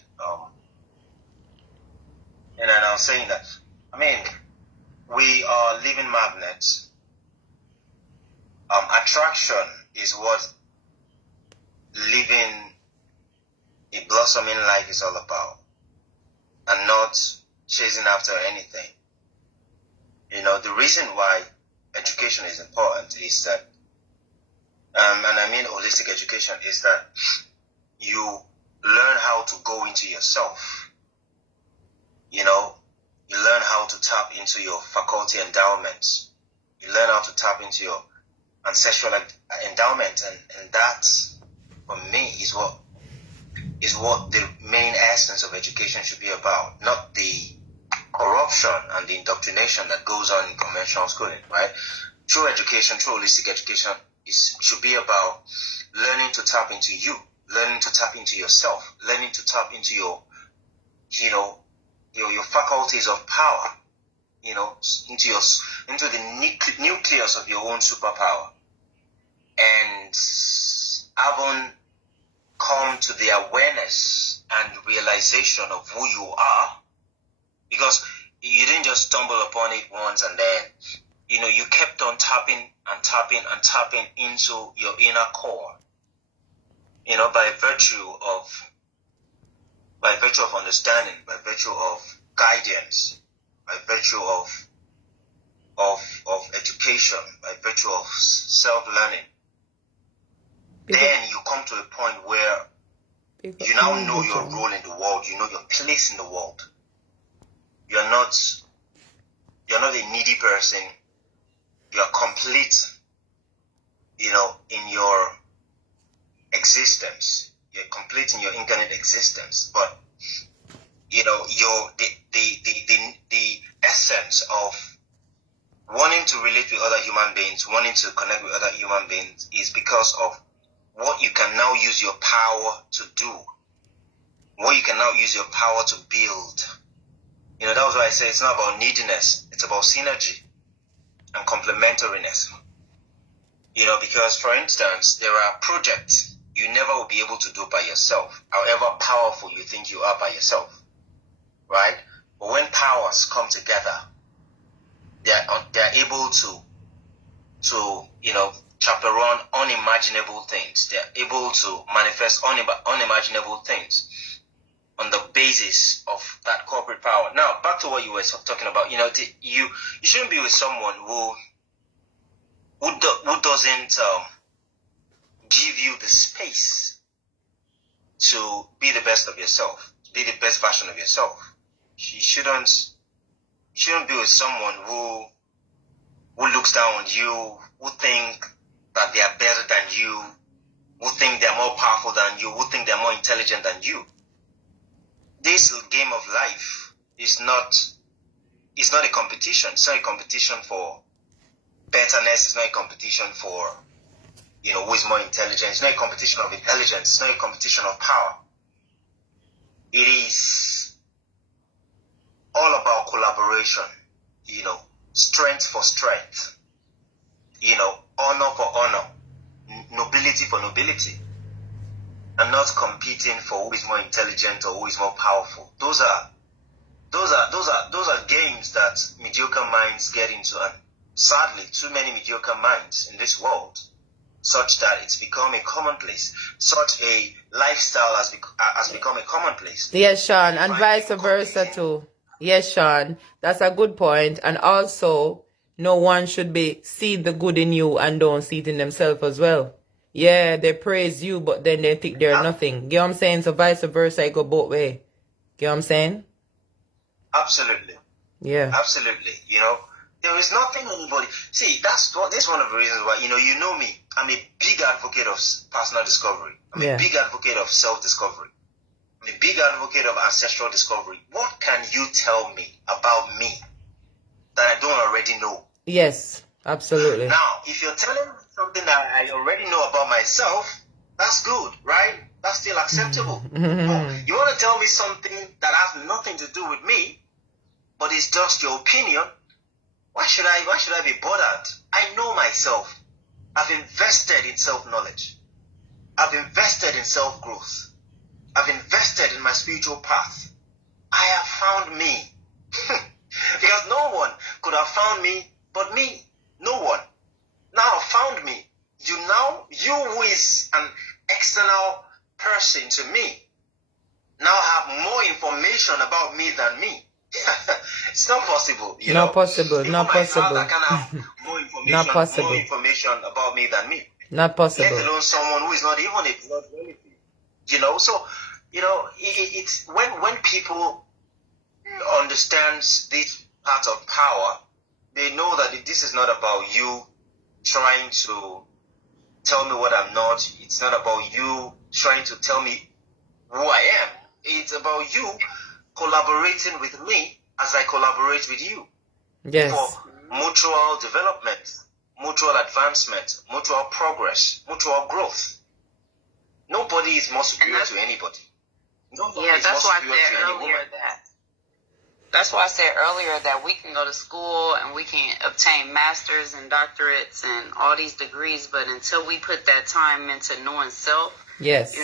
And then I was saying that, I mean, we are living magnets. Attraction is what living a blossoming life is all about, and not chasing after anything. You know, the reason why education is important is that, and I mean holistic education, is that you learn how to go into yourself. You know, you learn how to tap into your faculty endowments. You learn how to tap into your ancestral endowment, and that, for me, is what the main essence of education should be about, not the corruption and the indoctrination that goes on in conventional schooling, right? True education, true holistic education should be about learning to tap into you, learning to tap into yourself, learning to tap into your faculties of power, you know, into the nucleus of your own superpower, and having come to the awareness and realization of who you are, because you didn't just stumble upon it once and then, you know, you kept on tapping and tapping and tapping into your inner core, you know, by virtue of understanding, by virtue of guidance, by virtue of education, by virtue of self-learning. Then you come to a point where you now know your role in the world, you know your place in the world. You're not a needy person. You're complete, you know, in your existence. You're complete in your incarnate existence. But, you know, the essence of wanting to relate with other human beings, wanting to connect with other human beings, is because of what you can now use your power to do, what you can now use your power to build. You know, that was why I say it's not about neediness, it's about synergy and complementariness. You know, because, for instance, there are projects you never will be able to do by yourself, however powerful you think you are by yourself, right? But when powers come together, they're able to, you know, chaperone unimaginable things. They're able to manifest unimaginable things on the basis of that corporate power. Now, back to what you were talking about. You know, you shouldn't be with someone who doesn't give you the space to be the best of yourself, to be the best version of yourself. You shouldn't be with someone who looks down on you, who think that they are better than you, who think they're more powerful than you, who think they're more intelligent than you. This game of life is not a competition. It's not a competition for betterness. It's not a competition for, you know, who is more intelligent. It's not a competition of intelligence. It's not a competition of power. It is collaboration, strength for strength, honor for honor, nobility for nobility, and not competing for who is more intelligent or who is more powerful. Those are games that mediocre minds get into, and sadly, too many mediocre minds in this world, such that it's become a commonplace. Such a lifestyle has become a commonplace. Yes, Sean, and vice versa too. Yes, Sean, that's a good point. And also, no one should be see the good in you and don't see it in themselves as well. Yeah, they praise you, but then they think they're nothing. You know what I'm saying? So vice versa, it go both way. You know what I'm saying? Absolutely. Yeah. Absolutely. There is nothing anybody... See, that's one of the reasons why, you know me. I'm a big advocate of personal discovery. I'm a big advocate of self-discovery. I'm a big advocate of ancestral discovery. What can you tell me about me that I don't already know? Yes, absolutely. Now, if you're telling me something that I already know about myself, that's good, right? That's still acceptable. You want to tell me something that has nothing to do with me, but it's just your opinion? Why should I be bothered? I know myself. I've invested in self-knowledge. I've invested in self-growth. I've invested in my spiritual path. I have found me. Because no one could have found me but me. No one. Now I've found me. You who is an external person to me, now have more information about me than me. It's not possible. Not possible. Even Not my possible. father can have more information, Not possible. more information about me than me. Not possible. Let alone someone who is not even a blood relative. So it's when people understand this part of power, they know that this is not about you trying to tell me what I'm not. It's not about you trying to tell me who I am. It's about you collaborating with me as I collaborate with you. Yes. For mutual development, mutual advancement, mutual progress, mutual growth. Nobody is more superior to anybody. Nobody is more superior to any woman. That's why I said earlier that we can go to school and we can obtain masters and doctorates and all these degrees, but until we put that time into knowing self, yes,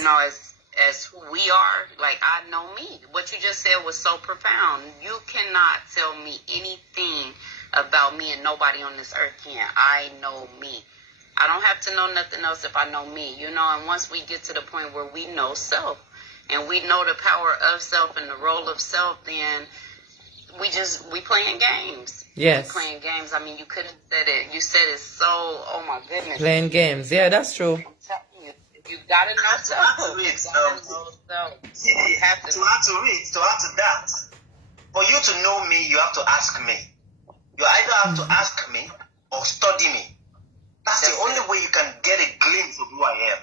as who we are, like I know me. What you just said was so profound. You cannot tell me anything about me, and nobody on this earth can. I know me. I don't have to know nothing else if I know me, and once we get to the point where we know self and we know the power of self and the role of self, then we playing games. Yes. We playing games. I mean, you could have said it. You said it so, oh my goodness. Playing games. Yeah, that's true. I'm telling you, you gotta know self. To add to that, for you to know me, you have to ask me. You either have to ask me or study me. That's the only way you can get a glimpse of who I am.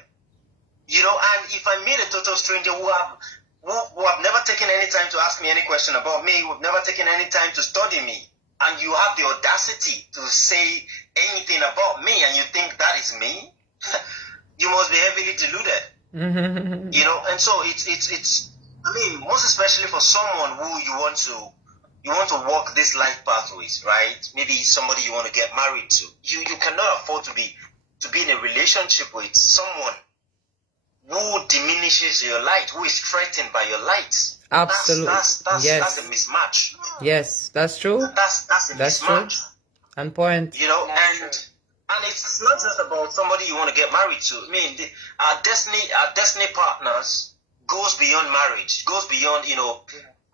And if I meet a total stranger who have never taken any time to ask me any question about me, who have never taken any time to study me, and you have the audacity to say anything about me and you think that is me, you must be heavily deluded. And so it's I mean, most especially for someone who you want to walk this life pathways, right? Maybe somebody you want to get married to. You cannot afford to be in a relationship with someone who diminishes your light, who is threatened by your light. Absolutely. That's a mismatch. Yes, that's true. That's a mismatch. True. And point. And it's not just about somebody you want to get married to. I mean, our destiny partners goes beyond marriage, goes beyond,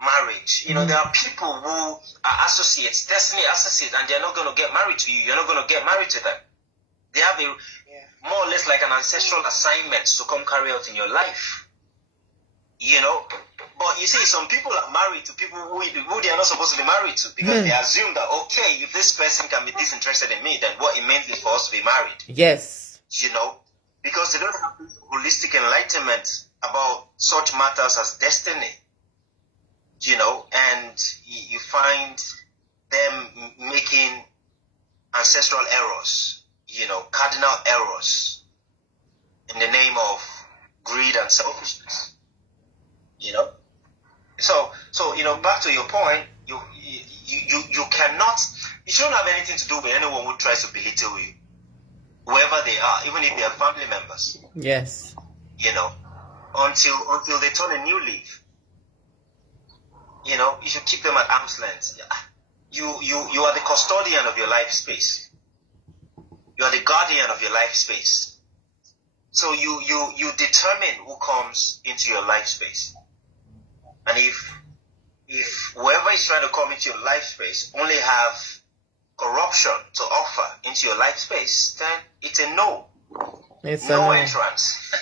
marriage. There are people who are associates, destiny associates, and they're not going to get married to you. You're not going to get married to them. They have more or less like an ancestral assignment to come carry out in your life. But you see, some people are married to people who they are not supposed to be married to, because they assume that, okay, if this person can be disinterested in me, then what it means is for us to be married. Yes. Because they don't have this holistic enlightenment about such matters as destiny. And you find them making ancestral errors, cardinal errors in the name of greed and selfishness. So back to your point, you you cannot, you shouldn't have anything to do with anyone who tries to belittle you, whoever they are, even if they are family members. Yes. You know, until they turn a new leaf. You know, you should keep them at arm's length. You are the custodian of your life space. You are the guardian of your life space. So you determine who comes into your life space. And if whoever is trying to come into your life space only have corruption to offer into your life space, then it's a no. It's no a no. entrance.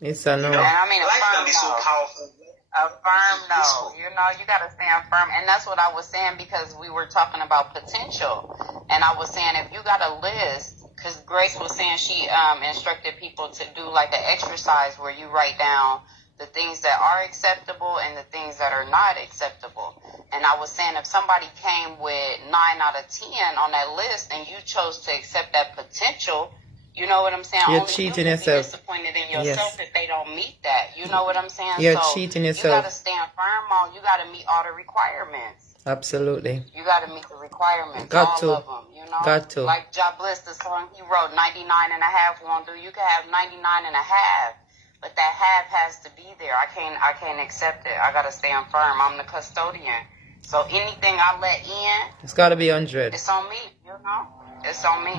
It's a no. And I mean, Life can be so no. powerful. A firm no. You know, you got to stand firm. And that's what I was saying, because we were talking about potential. And I was saying, if you got a list, because Grace was saying she instructed people to do like an exercise where you write down the things that are acceptable and the things that are not acceptable. And I was saying, if somebody came with 9 out of 10 on that list and you chose to accept that potential, you know what I'm saying? You're Only cheating you can yourself. be disappointed in yourself if they don't meet that. You know what I'm saying? You're so cheating you yourself. got to stand firm on. You got to meet all the requirements. Absolutely. You got to meet the requirements. Got all to. of them. You know. Got to. Like Ja Bliss, the song he wrote, 99 and a half won't do. You can have 99 and a half, but that half has to be there. I can't accept it. I got to stand firm. I'm the custodian. So anything I let in, It's got to be 100. it's on me. You know. It's on me.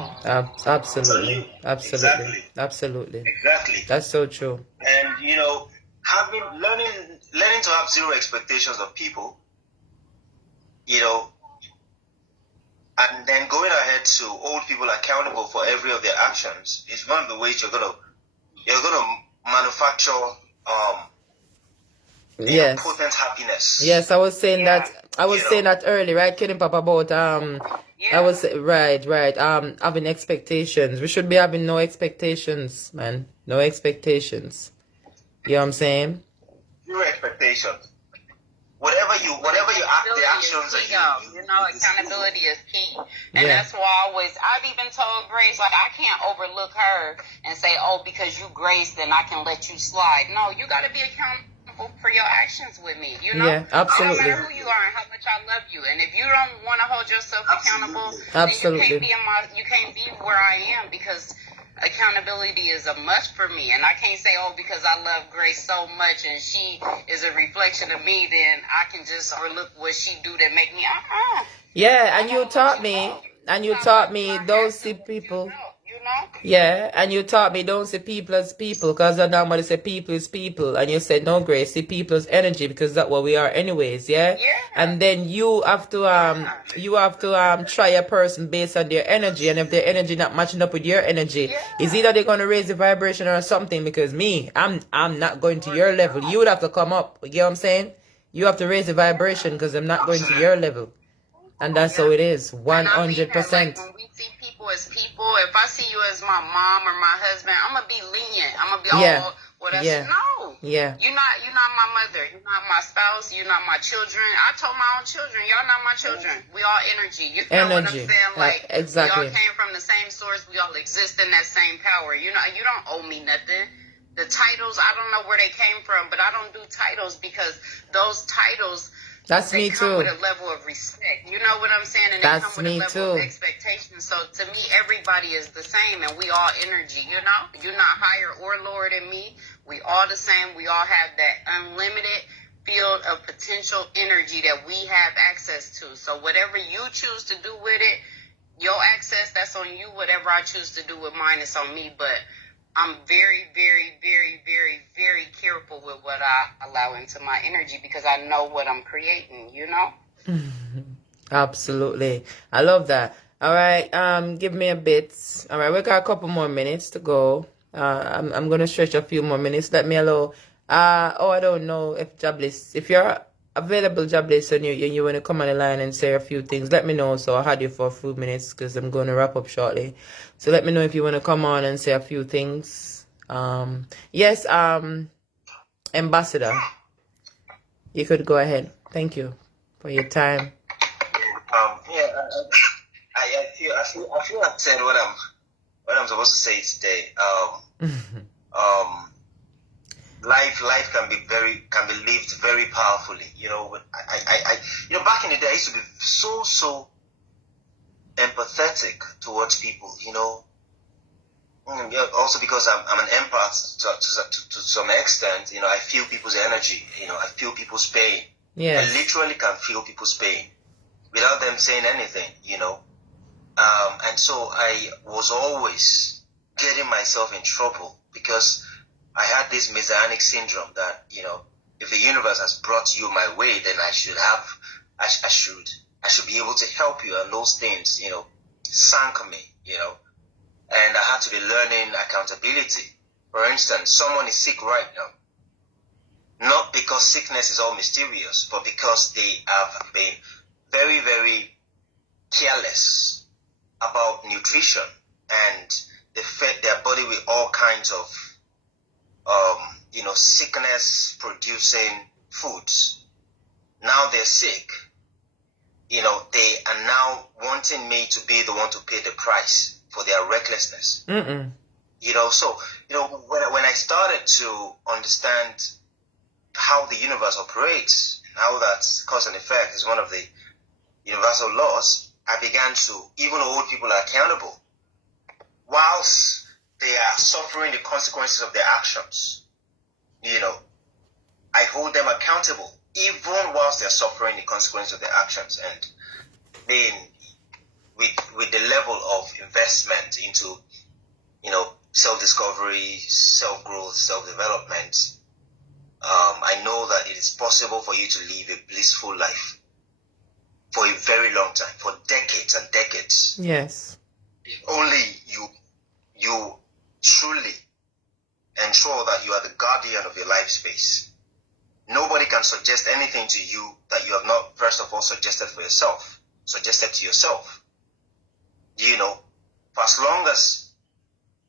Absolutely. Absolutely. Absolutely. Exactly. That's so true. And you know, learning to have zero expectations of people, you know, and then going ahead to hold people accountable for every of their actions is one of the ways you're gonna manufacture Yes. potent happiness. Yes, I was saying Yeah. that. I was saying that early, right, Kenny Papa, about Yeah. I was right. Having expectations. We should be having no expectations, man. No expectations. You know what I'm saying? Zero expectations. Whatever you act, the actions that you know, accountability is key. And Yeah. that's why I've even told Grace, like, I can't overlook her and say, oh, because you Grace, then I can let you slide. No, you got to be accountable for your actions with me, you know? Yeah, absolutely. No matter who you are and how much I love you. And if you don't want to hold yourself accountable, Absolutely. then you can't be where I am, because accountability is a must for me. And I can't say, oh, because I love Grace so much and she is a reflection of me, then I can just overlook what she do that make me Yeah, and you taught me don't see people. you know? Yeah, and you taught me don't see people as people, because I normally say people is people, and you said no, Grace, see people as energy, because that's what we are anyways. Yeah. Yeah. And then you have to try a person based on their energy, and if their energy not matching up with your energy, it's either they're gonna raise the vibration or something. Because me, I'm not going to your level. You would have to come up. You get what I'm saying? You have to raise the vibration, because I'm not going to your level, and that's how it is. 100%. Like, when we see people as people, if I see you as my mom or my husband, I'm gonna be lenient. I'm gonna be no. Yeah. You're not my mother. You're not my spouse. You're not my children. I told my own children, y'all not my children. We all energy. You know what I'm saying? Like, exactly. we all came from the same source. We all exist in that same power. You know, you don't owe me nothing. The titles, I don't know where they came from, but I don't do titles, because those titles, That's they me come too. with a level of respect. You know what I'm saying? And That's they come with me a level too. of expectation. So to me, everybody is the same, and we all energy. You know, you're not higher or lower than me. We all the same. We all have that unlimited field of potential energy that we have access to. So whatever you choose to do with it, your access, that's on you. Whatever I choose to do with mine, it's on me. But I'm very, very, very, very, very careful with what I allow into my energy, because I know what I'm creating, you know? Absolutely. I love that. All right. Give me a bit. All right. We got a couple more minutes to go. I'm going to stretch a few more minutes. Let me allow. I don't know if Jablis, if you're available, Jablis, and you want to come on the line and say a few things, let me know. So I had you for a few minutes, because I'm going to wrap up shortly. So let me know if you want to come on and say a few things. Yes, Ambassador, you could go ahead. Thank you for your time. I feel I've said what I'm supposed to say today. life can be lived very powerfully. But back in the day, I used to be so empathetic towards people. Yeah, also because I'm an empath to some extent. I feel people's energy. I feel people's pain. Yes. I literally can feel people's pain without them saying anything. And so I was always getting myself in trouble because I had this messianic syndrome that, if the universe has brought you my way, then I should be able to help you. And those things, sank me, and I had to be learning accountability. For instance, someone is sick right now, not because sickness is all mysterious, but because they have been very, very careless about nutrition, and they fed their body with all kinds of sickness producing foods. Now they're sick. They are now wanting me to be the one to pay the price for their recklessness. So when I started to understand how the universe operates, how that cause and effect is one of the universal laws, I began to even hold people accountable whilst they are suffering the consequences of their actions. I hold them accountable even whilst they're suffering the consequences of their actions. And then with the level of investment into self-discovery, self-growth, self-development, I know that it is possible for you to live a blissful life for a very long time, for decades and decades. Yes. If only you truly ensure that you are the guardian of your life space. Nobody can suggest anything to you that you have not first of all suggested to yourself. For as long as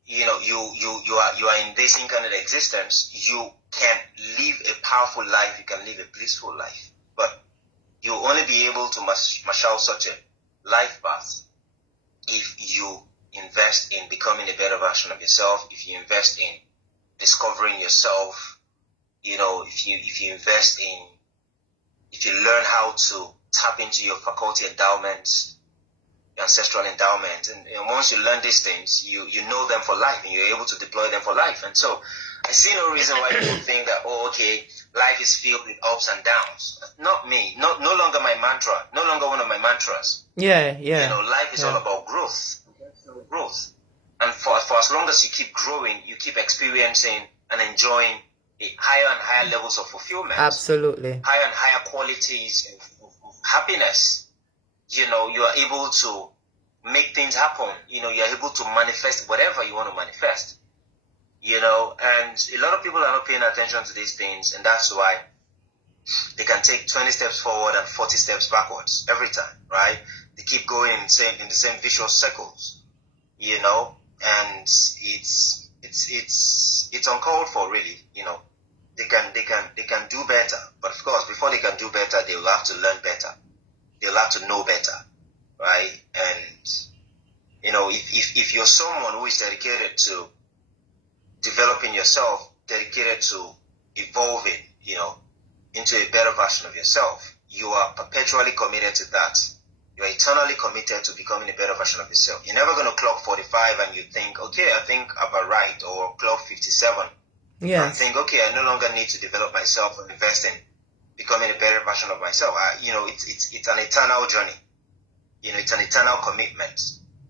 you are in this incarnate existence, you can live a powerful life, you can live a blissful life. But you'll only be able to marshal such a life path if you invest in becoming a better version of yourself, if you invest in discovering yourself, if you learn how to tap into your faculty endowments, your ancestral endowments, and once you learn these things, you know them for life, and you're able to deploy them for life. And so I see no reason why people think that, life is filled with ups and downs. Not me. No longer my mantra. No longer one of my mantras. Yeah. Life is all about growth. And for as long as you keep growing, you keep experiencing and enjoying higher and higher levels of fulfillment. Absolutely. Higher and higher qualities of happiness. You are able to make things happen. You are able to manifest whatever you want to manifest. And a lot of people are not paying attention to these things, and that's why they can take 20 steps forward and 40 steps backwards every time, right? They keep going in the same vicious circles, and it's uncalled for, really. They can do better, but of course, before they can do better, they will have to learn better. They'll have to know better, right? And if you're someone who is dedicated to developing yourself, dedicated to evolving, into a better version of yourself, you are perpetually committed to that. You are eternally committed to becoming a better version of yourself. You're never going to clock 45 and you think, I think I'm right, or clock 57. Yes. And think, I no longer need to develop myself and invest in becoming a better version of myself. It's an eternal journey. It's an eternal commitment,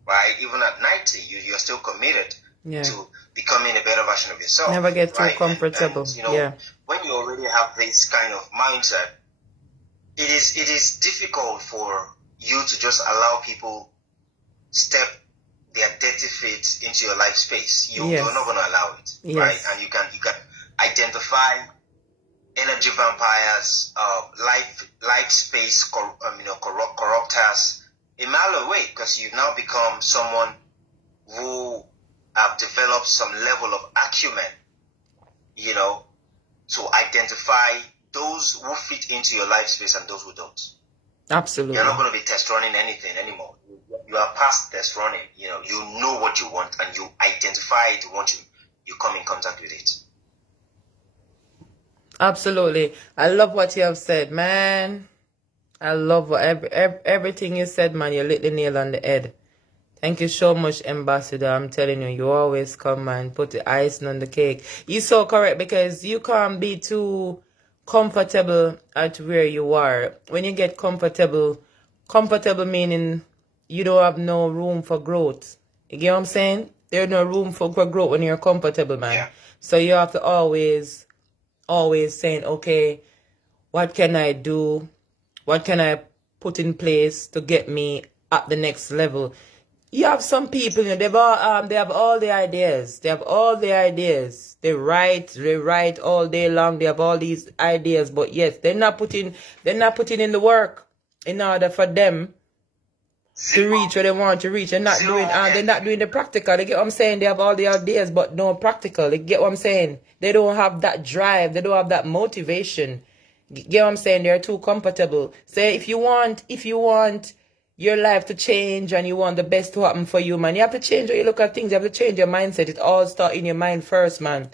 right? Even at 90, you're still committed to becoming a better version of yourself. Never get too right? comfortable. And, when you already have this kind of mindset, it is difficult for you to just allow people step their dirty feet into your life space. You're not going to allow it, right? And you can identify energy vampires, life space corruptors a mile away, because you've now become someone who have developed some level of acumen, to identify those who fit into your life space and those who don't. Absolutely. You're not going to be test running anything anymore. You are past test running. You know what you want, and you identify it once you come in contact with it. Absolutely. I love what you have said, man. I love what everything you said, man. You lit the nail on the head. Thank you so much, Ambassador. I'm telling you, you always come and put the icing on the cake. You're so correct because you can't be too comfortable at where you are. When you get comfortable meaning you don't have no room for growth. You get what I'm saying? There's no room for growth when you're comfortable, man. Yeah. So you have to always saying, okay, what can I do? What can I put in place to get me at the next level? You have some people, you know, they have all the ideas. They have all the ideas. They write all day long. They have all these ideas, but yes, they're not putting in the work in order for them to reach where they want to reach. They're not doing the practical. They get what I'm saying? They have all the ideas, but no practical. They get what I'm saying? They don't have that drive. They don't have that motivation. Get what I'm saying? They're too comfortable. Say if you want your life to change and you want the best to happen for you, man, you have to change how you look at things. You have to change your mindset. It all starts in your mind first, man.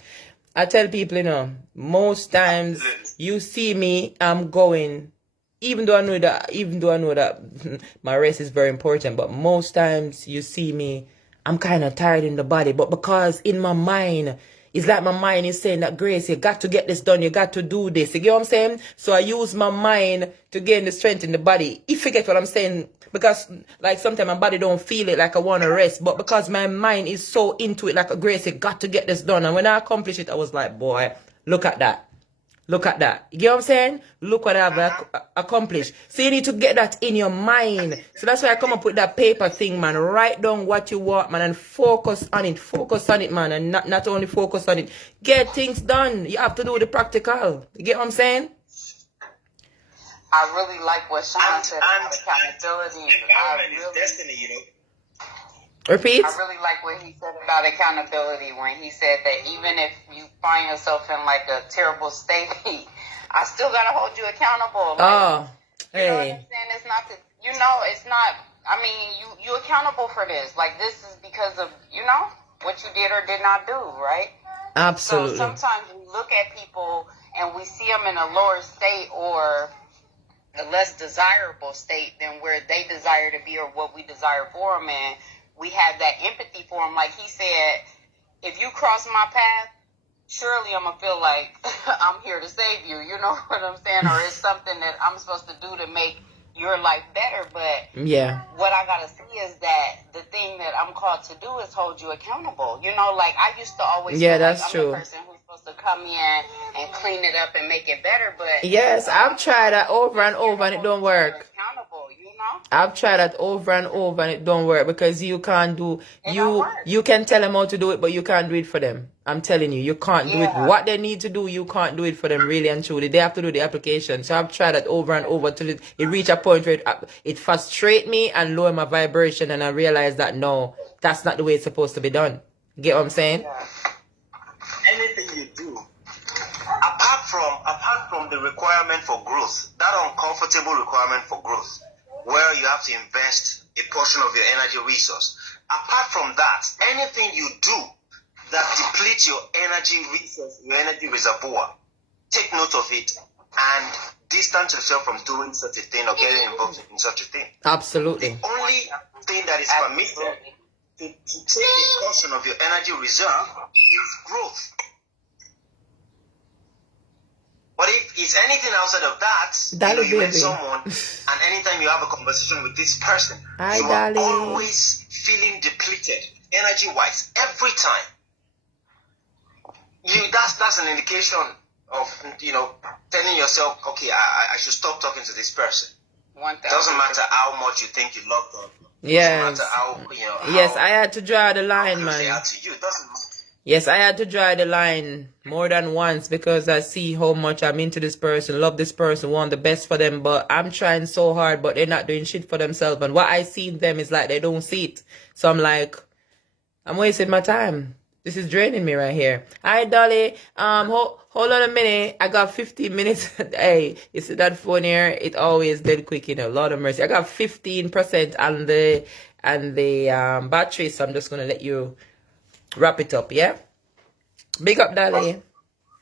I tell people, you know, most times you see me, I'm going, even though I know that my rest is very important, but most times you see me, I'm kind of tired in the body, but because in my mind, it's like my mind is saying that, Grace, you got to get this done. You got to do this. You get what I'm saying? So I use my mind to gain the strength in the body. If you get what I'm saying, because like sometimes my body don't feel it like I want to rest, but because my mind is so into it, like, Grace, you got to get this done. And when I accomplished it, I was like, boy, look at that. Look at that. You get what I'm saying? Look what I've accomplished. So you need to get that in your mind. So that's why I come up with that paper thing, man. Write down what you want, man, and focus on it. Focus on it, man. And not only focus on it. Get things done. You have to do the practical. You get what I'm saying? I really like what Sean said about accountability. Destiny, you know. Repeat. I really like what he said about accountability when he said that even if you find yourself in like a terrible state, I still gotta hold you accountable. Like, hey. You know what I'm saying? It's not that, you know, it's not, I mean, you accountable for this. Like, this is because of, you know, what you did or did not do, right? Absolutely. So sometimes we look at people and we see them in a lower state or a less desirable state than where they desire to be or what we desire for them, and we have that empathy for him. Like he said, if you cross my path, surely I'm going to feel like I'm here to save you. You know what I'm saying? Or it's something that I'm supposed to do to make your life better. But yeah, what I got to see is that the thing that I'm called to do is hold you accountable. You know, like I used to always feel that's like I'm true. the person who's supposed to come in and clean it up and make it better. But yes, I've tried that over and over and it don't work. Accountable, you know? I've tried that over and over and it don't work because you can't do you can tell them how to do it, but you can't do it for them. I'm telling you, you can't do it. What they need to do, you can't do it for them, really and truly. They have to do the application. So I've tried that over and over till it reach a point where it frustrates me and lower my vibration, and I realize that no, that's not the way it's supposed to be done. Get what I'm saying? Anything you do, apart from the requirement for growth, that uncomfortable requirement for growth, where you have to invest a portion of your energy resource. Apart from that, anything you do that depletes your energy resource, your energy reservoir, take note of it and distance yourself from doing such a thing or getting involved in such a thing. Absolutely. The only thing that is permitted to take a portion of your energy reserve is growth. But if it's anything outside of that, you met someone, and anytime you have a conversation with this person, you are always feeling depleted, energy-wise, every time. That's an indication of, you know, telling yourself, okay, I should stop talking to this person. It doesn't matter how much you think you love them. Yes. Doesn't matter how, you know, yes, I had to draw the line, man. They are to you. It doesn't matter. Yes, I had to draw the line more than once because I see how much I'm into this person, love this person, want the best for them, but I'm trying so hard, but they're not doing shit for themselves. And what I see in them is like they don't see it. So I'm like, I'm wasting my time. This is draining me right here. Hi, Dolly. Hold on a minute. I got 15 minutes. Hey, you see that phone here? It always dead quick, you know. Lord of mercy. I got 15% on the battery, so I'm just gonna let you wrap it up, yeah? Big up, Dolly.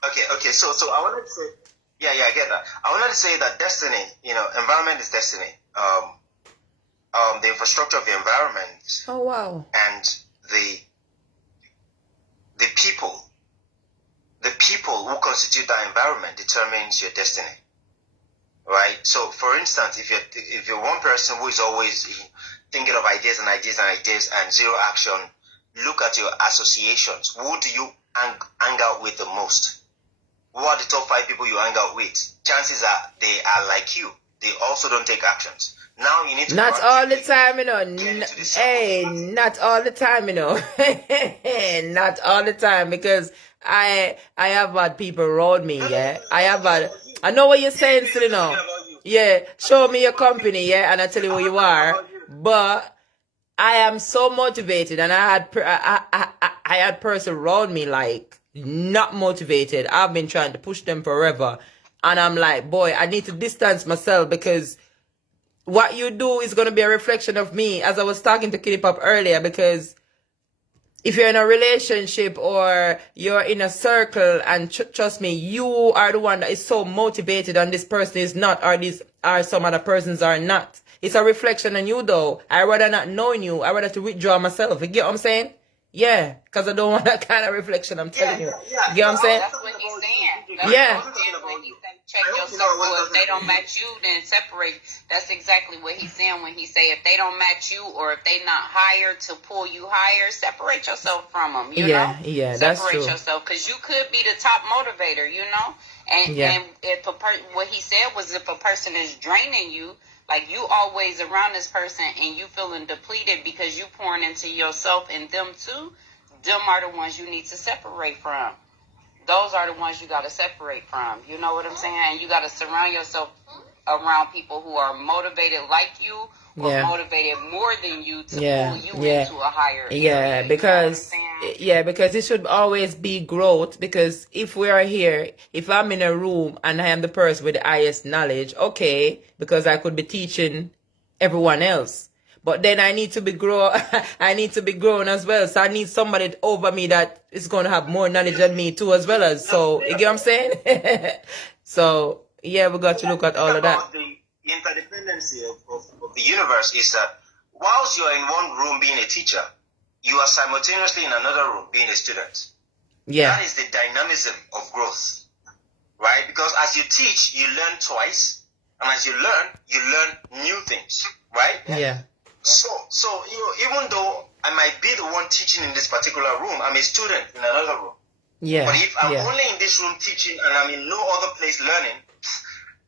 Okay. So I wanted to say, yeah, I get that. I wanted to say that destiny, environment is destiny. The infrastructure of the environment Oh wow. and the people who constitute that environment determines your destiny, right? So, for instance, if you're one person who is always thinking of ideas and zero action, look at your associations. Who do you hang out with the most? Who are the top 5 people you hang out with? Chances are they are like you. They also don't take actions. Now you need to Not all the proactively time, you know. get into the Hey, circle. not all the time, you know. Not all the time, because I have had people around me, yeah. I know what you're saying, still, you know. Yeah, show me your company, yeah, and I tell you who you are. But I am so motivated, and I had person around me like not motivated. I've been trying to push them forever, and I'm like, boy, I need to distance myself, because what you do is going to be a reflection of me, as I was talking to Kitty Pop earlier, because if you're in a relationship or you're in a circle, and trust me, you are the one that is so motivated and this person is not, or some other persons are not. It's a reflection on you though. I rather not knowing you. I rather to withdraw myself. You get what I'm saying? Yeah, because I don't want that kind of reflection, I'm telling you. Yeah. You get what I'm saying? That's what he's saying. That's Yeah. what he's saying when he said check your circle. If they don't match you, then separate. That's exactly what he's saying when he say if they don't match you, or if they not hired to pull you higher, separate yourself from them. You know? Yeah, that's Separate true. yourself, because you could be the top motivator. You know, and Yeah. and if what he said was, if a person is draining you, like you always around this person and you feeling depleted because you pouring into yourself and them too, them are the ones you need to separate from. Those are the ones you got to separate from. You know what I'm saying? And you got to surround yourself around people who are motivated like you, or Yeah. motivated more than you to Yeah, pull you yeah. into a higher area. Yeah, You know what I'm because saying? because it should always be growth. Because if we are here, if I'm in a room and I am the person with the highest knowledge, okay, because I could be teaching everyone else. But then I need to be I need to be grown as well. So I need somebody over me that is going to have more knowledge than me too, as well as. So you get what I'm saying? So yeah, we got to look at all of that. About the interdependency of the universe is that whilst you are in one room being a teacher, you are simultaneously in another room being a student. Yeah, That is the dynamism of growth, right? Because as you teach, you learn twice, and as you learn new things, right? yeah, So even though I might be the one teaching in this particular room, I'm a student in another room. yeah, But if I'm yeah. only in this room teaching and I'm in no other place learning,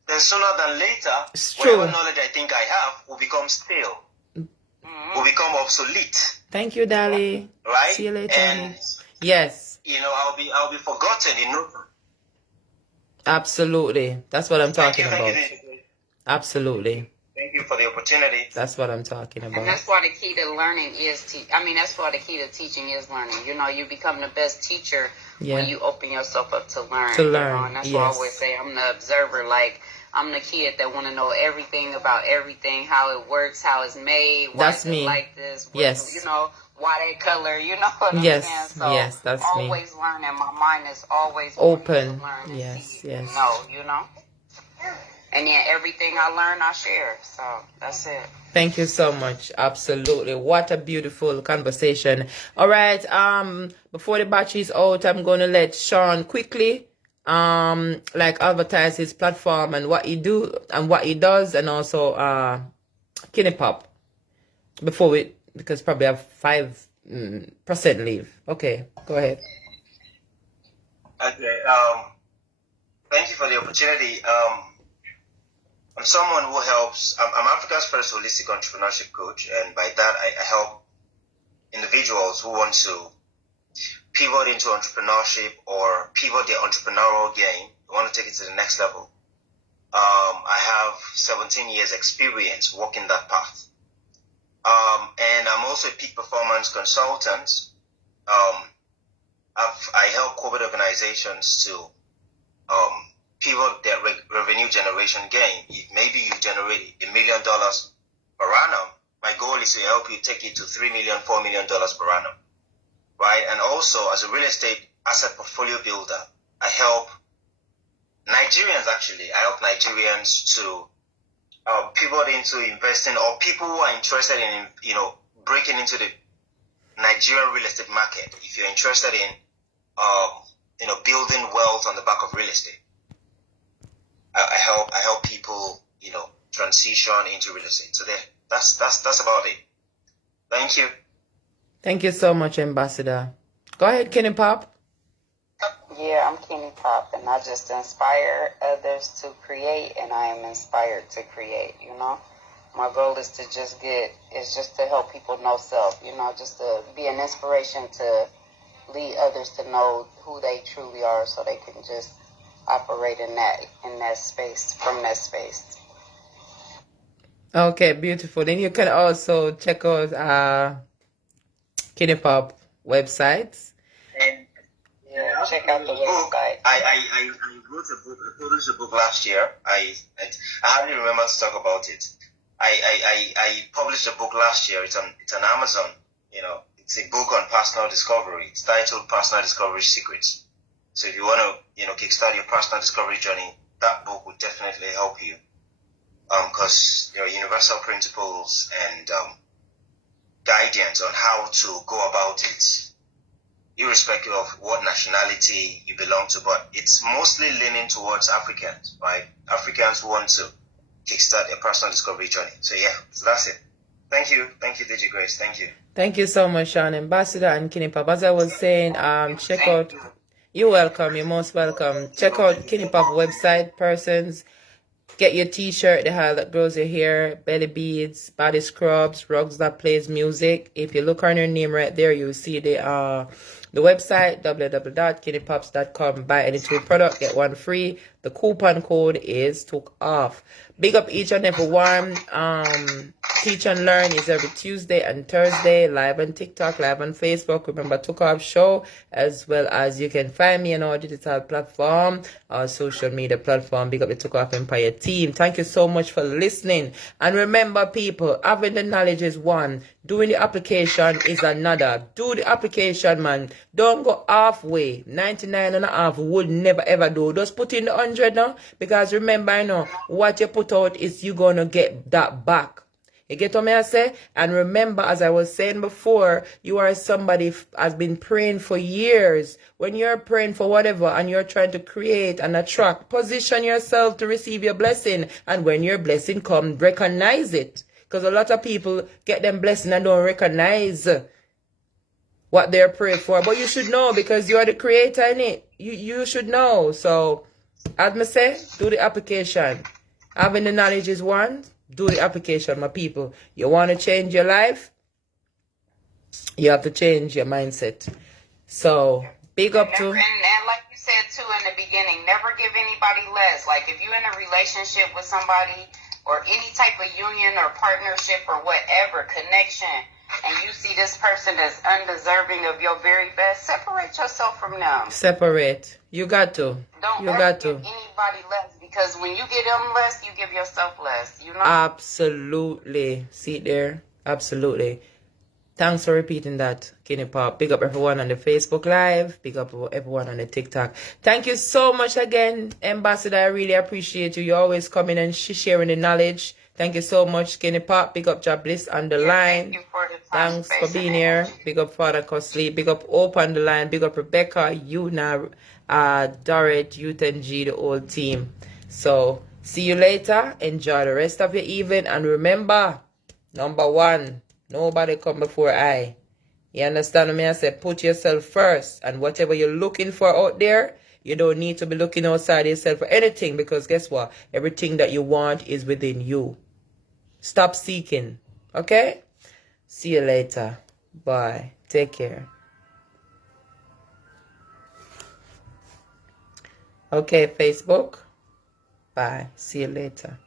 then sooner than later, It's whatever true. knowledge I think I have will become stale, will become obsolete, Thank you, Dali. right? See you later. And Yes, I'll be forgotten in no time. absolutely. That's what I'm talking about. Thank you. Absolutely. Thank you for the opportunity. That's what I'm talking And about. that's why the key to learning is that's why the key to teaching is learning. You know, you become the best teacher Yeah. when you open yourself up to learn. To you learn, know? And that's why I yes. always say I'm the observer. Like, I'm the kid that want to know everything about everything, how it works, how it's made, why That's it's me. like this, Yes. you know, why that color, you know what Yes, I'm saying? So yes, that's me. always learning. My mind is always Open. wanting to learn and Yes, see, yes. you know. And then everything I learn, I share. So that's it. Thank you so much. Absolutely. What a beautiful conversation. All right. Before the battery is out, I'm going to let Sean quickly advertise his platform and what he do and what he does, and also Kenny Pop because probably have 5% leave. Okay, go ahead. Okay. Thank you for the opportunity. I'm someone who helps. I'm Africa's first holistic entrepreneurship coach, and by that I help individuals who want to pivot into entrepreneurship or pivot their entrepreneurial game. Want to take it to the next level. I have 17 years experience walking that path. And I'm also a peak performance consultant. I help corporate organizations to pivot their revenue generation game. If maybe you generate $1 million per annum, my goal is to help you take it to $3 million, $4 million per annum, right? And also as a real estate asset portfolio builder, I help Nigerians actually. I help Nigerians to pivot into investing, or people who are interested in, breaking into the Nigerian real estate market. If you're interested in, building wealth on the back of real estate, I help people, transition into real estate. So that's about it. Thank you. Thank you so much, Ambassador. Go ahead, Kenny Pop. Yeah, I'm Kenny Pop, and I just inspire others to create, and I am inspired to create, My goal is just to help people know self, just to be an inspiration to lead others to know who they truly are, so they can just operate in that space, from that space. Okay, beautiful. Then you can also check out Kenny Pop websites. And Yeah, check out the website. I wrote a book. I published a book last year. I hardly remember to talk about it. I published a book last year. It's on Amazon. It's a book on personal discovery. It's titled Personal Discovery Secrets. So if you want to, kickstart your personal discovery journey, that book will definitely help you. Because there are universal principles and guidance on how to go about it, irrespective of what nationality you belong to. But it's mostly leaning towards Africans, right? Africans want to kickstart their personal discovery journey. So that's it. Thank you, DJ Grace. Thank you. Thank you so much, Sean. Ambassador and Kenny Pop. As I was saying, check out. You're welcome. You're most welcome. Check out Kenny Pop website, persons. Get your t-shirt, the hair that grows your hair, belly beads, body scrubs, rugs that plays music. If you look on your name right there, you'll see the website, www.kennypops.com. Buy any 2 product, get 1 free. The coupon code is took off. Big up each and every one. Teach and Learn is every Tuesday and Thursday, live on TikTok, live on Facebook. Remember, Took Off Show, as well as you can find me on our digital platform, our social media platform. Big up the Took Off Empire team. Thank you so much for listening. And remember, people, having the knowledge is one. Doing the application is another. Do the application, man. Don't go halfway. 99.5 would never ever do. Just put in the 100 now. Because remember, what you put out is you gonna get that back. You get what I say? And remember, as I was saying before, you are somebody has been praying for years. When you're praying for whatever and you're trying to create and attract, position yourself to receive your blessing. And when your blessing comes, recognize it. Because a lot of people get them blessing and don't recognize what they're praying for. But you should know, because you are the creator in it. You should know. So, as I say, do the application. Having the knowledge is one. Do the application, my people. You want to change your life? You have to change your mindset. So, big up to... And like you said, too, in the beginning, never give anybody less. Like, if you're in a relationship with somebody, or any type of union or partnership or whatever, connection, and you see this person as undeserving of your very best, separate yourself from them. Separate. You got to. Don't you ever got to. give anybody less, because when you give them less, you give yourself less, Absolutely. See it there? Absolutely. Thanks for repeating that, Kenny Pop. Big up everyone on the Facebook Live. Big up everyone on the TikTok. Thank you so much again, Ambassador. I really appreciate you. You always coming and sharing the knowledge. Thank you so much, Kenny Pop. Big up Job Bliss on the line. Thank you for the time, Thanks for being here. Big up Father Cosley. Big up Hope on the line. Big up Rebecca, Yuna, Dorrit, Youth and G, the whole team. So, see you later. Enjoy the rest of your evening. And remember, number 1, nobody come before I. You understand me? I said, put yourself first. And whatever you're looking for out there, you don't need to be looking outside yourself for anything. Because guess what? Everything that you want is within you. Stop seeking. Okay? See you later. Bye. Take care. Okay, Facebook. Bye. See you later.